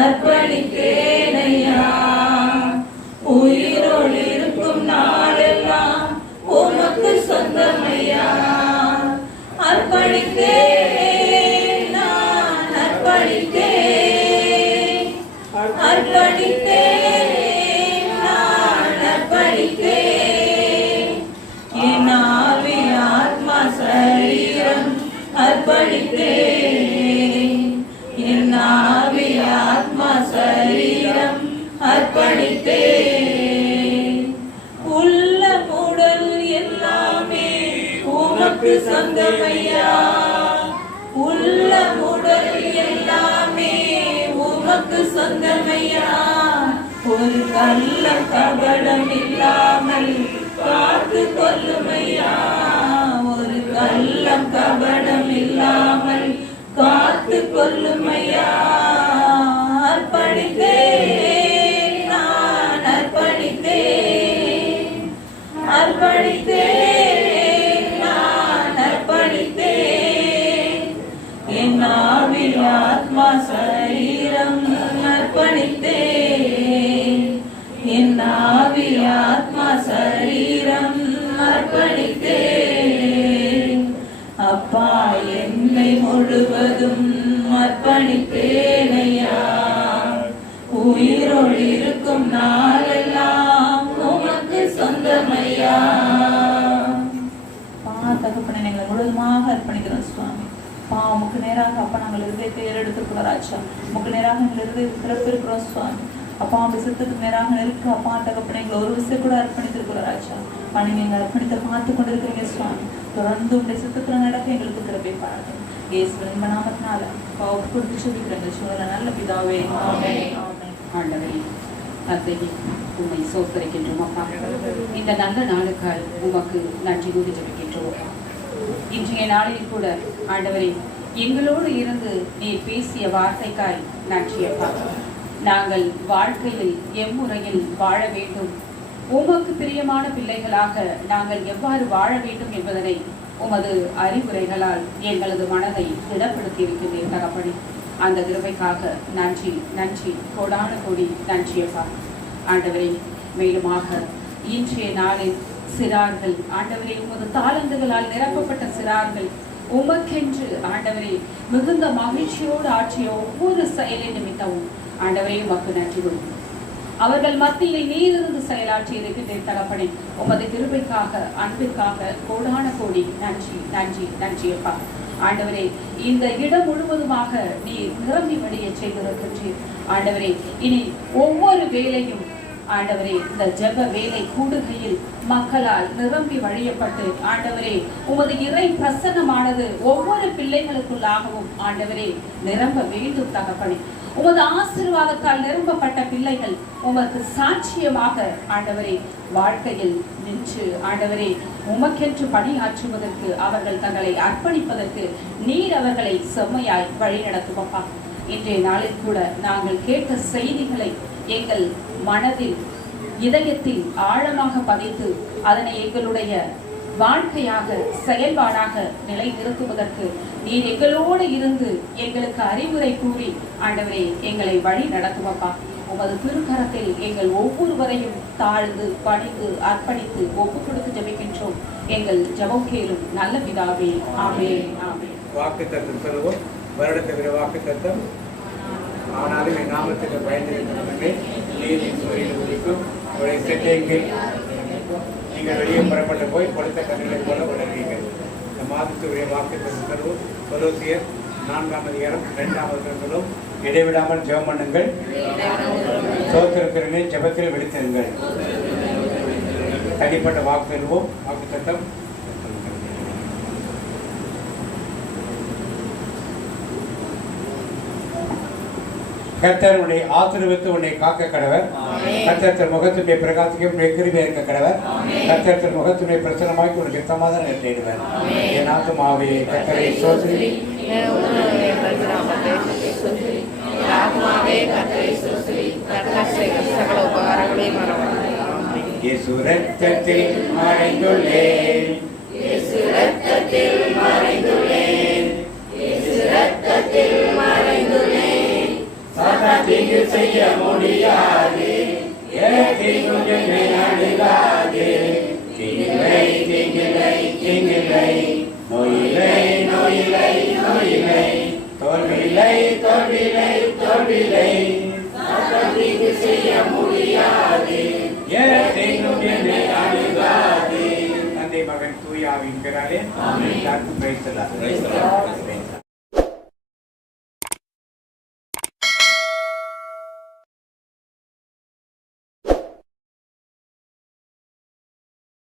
அர்ப்பணித்தேன் ஐயா, உயிரோடு இருக்கும் நாளெல்லாம் உமக்கு சொந்தமையா. அர்ப்பணித்தேன், நான் அர்ப்பணித்தேன், அர்ப்பணித்தேன், நான் அர்ப்பணித்தேன். என் ஆவி ஆத்மா சரீரம் அர்ப்பணித்தேன், என் ஆவி ஆத்மா சரீரம் அர்ப்பணித்தேன். உள்ள உடல் எல்லாமே உமக்கு சொந்தமையா, உள்ள உடல் எல்லாமே உமக்கு சொந்தமையா. ஒரு கள்ள கபடம் இல்லாமல் காத்து கொள்ளுமையா, ஒரு கள்ளம் கபடம் இல்லாமல் காத்து கொள்ளுமையா. அர்ப்பணித்தேன், நான் அர்ப்பணித்தேன், அர்ப்பணித்தேன், நான் அர்ப்பணித்தேன். என் ஆவி ஆத்மா சரீரம் அர்ப்பணித்தேன், என் ஆவி ஆத்மா சரீரம் அர்ப்பணித்தேன். அப்பா, என்னை முழுவதும் அர்ப்பணித்தேன் ஐயா, உயிரோடு இருக்கும் நாளெல்லாம் உமக்கு சொந்தமையா. தகப்பனை எங்களை முழுவதுமாக அர்ப்பணிக்கிறோம் சுவாமி. உமக்கு நேராக அப்பா நாங்கள் இருதயத்தை ஏறெடுத்துக்கிறோம் ராஜா, உமக்கு நேராக எங்கள் இருதயத்தை திறப்பிருக்கிறோம் சுவாமி. அப்பா, உங்க சித்தத்துக்கு நேராக நெருக்க அப்பா தகப்பனை எங்களை ஒரு விஷயம் கூட அர்ப்பணித்திருக்கிறோம் ராஜா. நீங்க அர்ப்பணித்த பார்த்து கொண்டிருக்கிறீங்க சுவாமி. தொடர்ந்து உங்களுடைய சித்தத்துல நடக்க எங்களுக்கு கிருபை பாராட்டும். இயேசுவின் நாமத்தினால ஒப்பு கொடுத்து சொல்லிக்கிறேங்க சூழல நல்ல பிதாவே, ஆமென். ஆண்டவரே, தந்தையே, உம்மை சோத்தரிக்கின்றோம் அப்பா. இந்த நல்ல நாளுக்கால் உமக்கு நன்றி கூறி ஜெபிக்கின்றோம். இன்றைய நாளில் கூட ஆண்டவரே, எங்களோடு இருந்து நீர் பேசிய வார்த்தைக்காய் நன்றி அப்பா. நாங்கள் வாழ்க்கையில் எம்முறையில் வாழ வேண்டும், உமக்கு பிரியமான பிள்ளைகளாக நாங்கள் எவ்வாறு வாழ வேண்டும் என்பதனை உமது அறிவுரைகளால் எங்களது மனதை திடப்படுத்தி இருக்கின்றீர் தகப்பனே. அந்த கிருபைக்காக நன்றி, நன்றி, கோடான கோடி நன்றியப்பா. ஆண்டவரே, மேலுமாக இன்றைய நாளில் சிறார்கள் ஆண்டவரே, உமது தாளந்துகளால் நிரப்பப்பட்ட சிறார்கள் உமக்கென்று ஆண்டவரே மிகுந்த மகிழ்ச்சியோடு ஆற்றிய ஒவ்வொரு செயலின் நிமித்தமும் ஆண்டவரே உமக்கு நன்றி கொடுக்கும். அவர்கள் மத்தியில் நீரிருந்து செயலாற்றி இருக்கின்ற தகப்பனே, உமது கிருபைக்காக அன்பிற்காக கோடான கோடி நன்றி, நன்றி, நன்றியப்பா. ஆண்டவரே, இந்த இடம் முழுவதுமாக நீர் நிரம்பி வழிய செய்திருக்கின்றீர் ஆண்டவரே. இனி ஒவ்வொரு வேலையும் ஆண்டவரே, இந்த ஜெப வேலை கூடுகையில் மக்களால் நிரம்பி வழியப்பட்டு ஆண்டவரே உமது இறை பிரசன்னமானது ஒவ்வொரு பிள்ளைகளுக்குள்ளாகவும் ஆண்டவரே நிரம்ப வேண்டும் தகப்பனே. உமது ஆசீர்வாதத்தால் நிரம்பப்பட்ட பிள்ளைகள் உமக்கு சாட்சியமாக ஆண்டவரே வாழ்க்கையில் நின்று ஆண்டவரே உமக்கென்று பணியாற்றுவதற்கு அவர்கள் தங்களை அர்ப்பணிப்பதற்கு நீர் அவர்களை செம்மையாய் வழி நடத்துவப்பா. இன்றைய நாளில் கூட நாங்கள் கேட்ட செய்திகளை எங்கள் மனதில் இதயத்தில் ஆழமாக பதித்து அதனை எங்களுடைய வாழ்க்கையாக செயல்பாடாக நிலைநிறுத்துவதற்கு நீர் எங்களோடு இருந்து எங்களுக்கு அறிவுரை கூறி ஆண்டவரே எங்களை வழி நடத்துவப்பா. உமது திருக்கரத்தில் எங்கள் ஒவ்வொருவரையும் தாழ்ந்து பணிந்து அர்ப்பணித்து ஒப்பு கொடுத்து ஜெபிக்கின்றோம். எங்கள் ஜெபம் கேளும் நல்ல பிதாவே. ஆமென். ஆமென். வாக்கு தத்தம் சொல்லுவோம். வருடத்தை வாக்கு தத்தம். ஆனாலும் என் நாமத்துக்கு பயந்திருக்கிறவர்களே நீரின் சூரியன் உதிக்கும் உடைய செட்டைகள் நீங்கள் வெளியே புறப்பட்டு போய் கொடுத்த கண்களை போல வளர்வீர்கள். இந்த மாதத்துடைய வாக்கு தத்தம் சொல்லுவோம். கொலோசியர் 4ஆம் அதிகாரம் 2ஆம் வசனம். இடைவிடாமல் ஜெபம் பண்ணுங்கள், சோத்திரத்திறனை ஜெபத்தில் விழித்திருங்கள். தனிப்பட்ட வாக்கு தருவோம். வாக்கு தத்தம். கர்த்தர் உன்னை ஆசீர்வதித்து உன்னை காக்க கடவர். கர்த்தர் முகத்துடைய பிரகாசிக்கும் கிருபை இருக்க கடவர். கர்த்தர் முகத்துடைய பிரசனமாக்கி உனக்கு சமாதானம் தேடுவர். என் ஆத்துமாவே கர்த்தரை ஸ்தோத்திரி. சகல உபகாரங்களையும் இயேசு ரத்தத்தில் மறைந்துள்ளேன், இயேசு ரத்தத்தில் மறைந்துள்ளேன், இயேசு ரத்தத்தில் மறைந்துள்ளேன். சாத்தான் தீங்கு செய்ய முடியாது, தீங்கும் என்னை அணுகாது. தீங்கில்லை தீங்கில்லை தீங்கில்லை, நோயில்லை நோயில்லை நோயில்லை, தோல்வியில்லை தோல்வியில்லை தோல்வியில்லை. சாத்தான் தீங்கு செய்ய முடியாது, தீங்கும் என்னை அணுகாது. தந்தை மகன் தூய ஆவியின் பெயராலே ஆமென். எல்லாருக்கும் பிரைஸ் தி லார்ட்.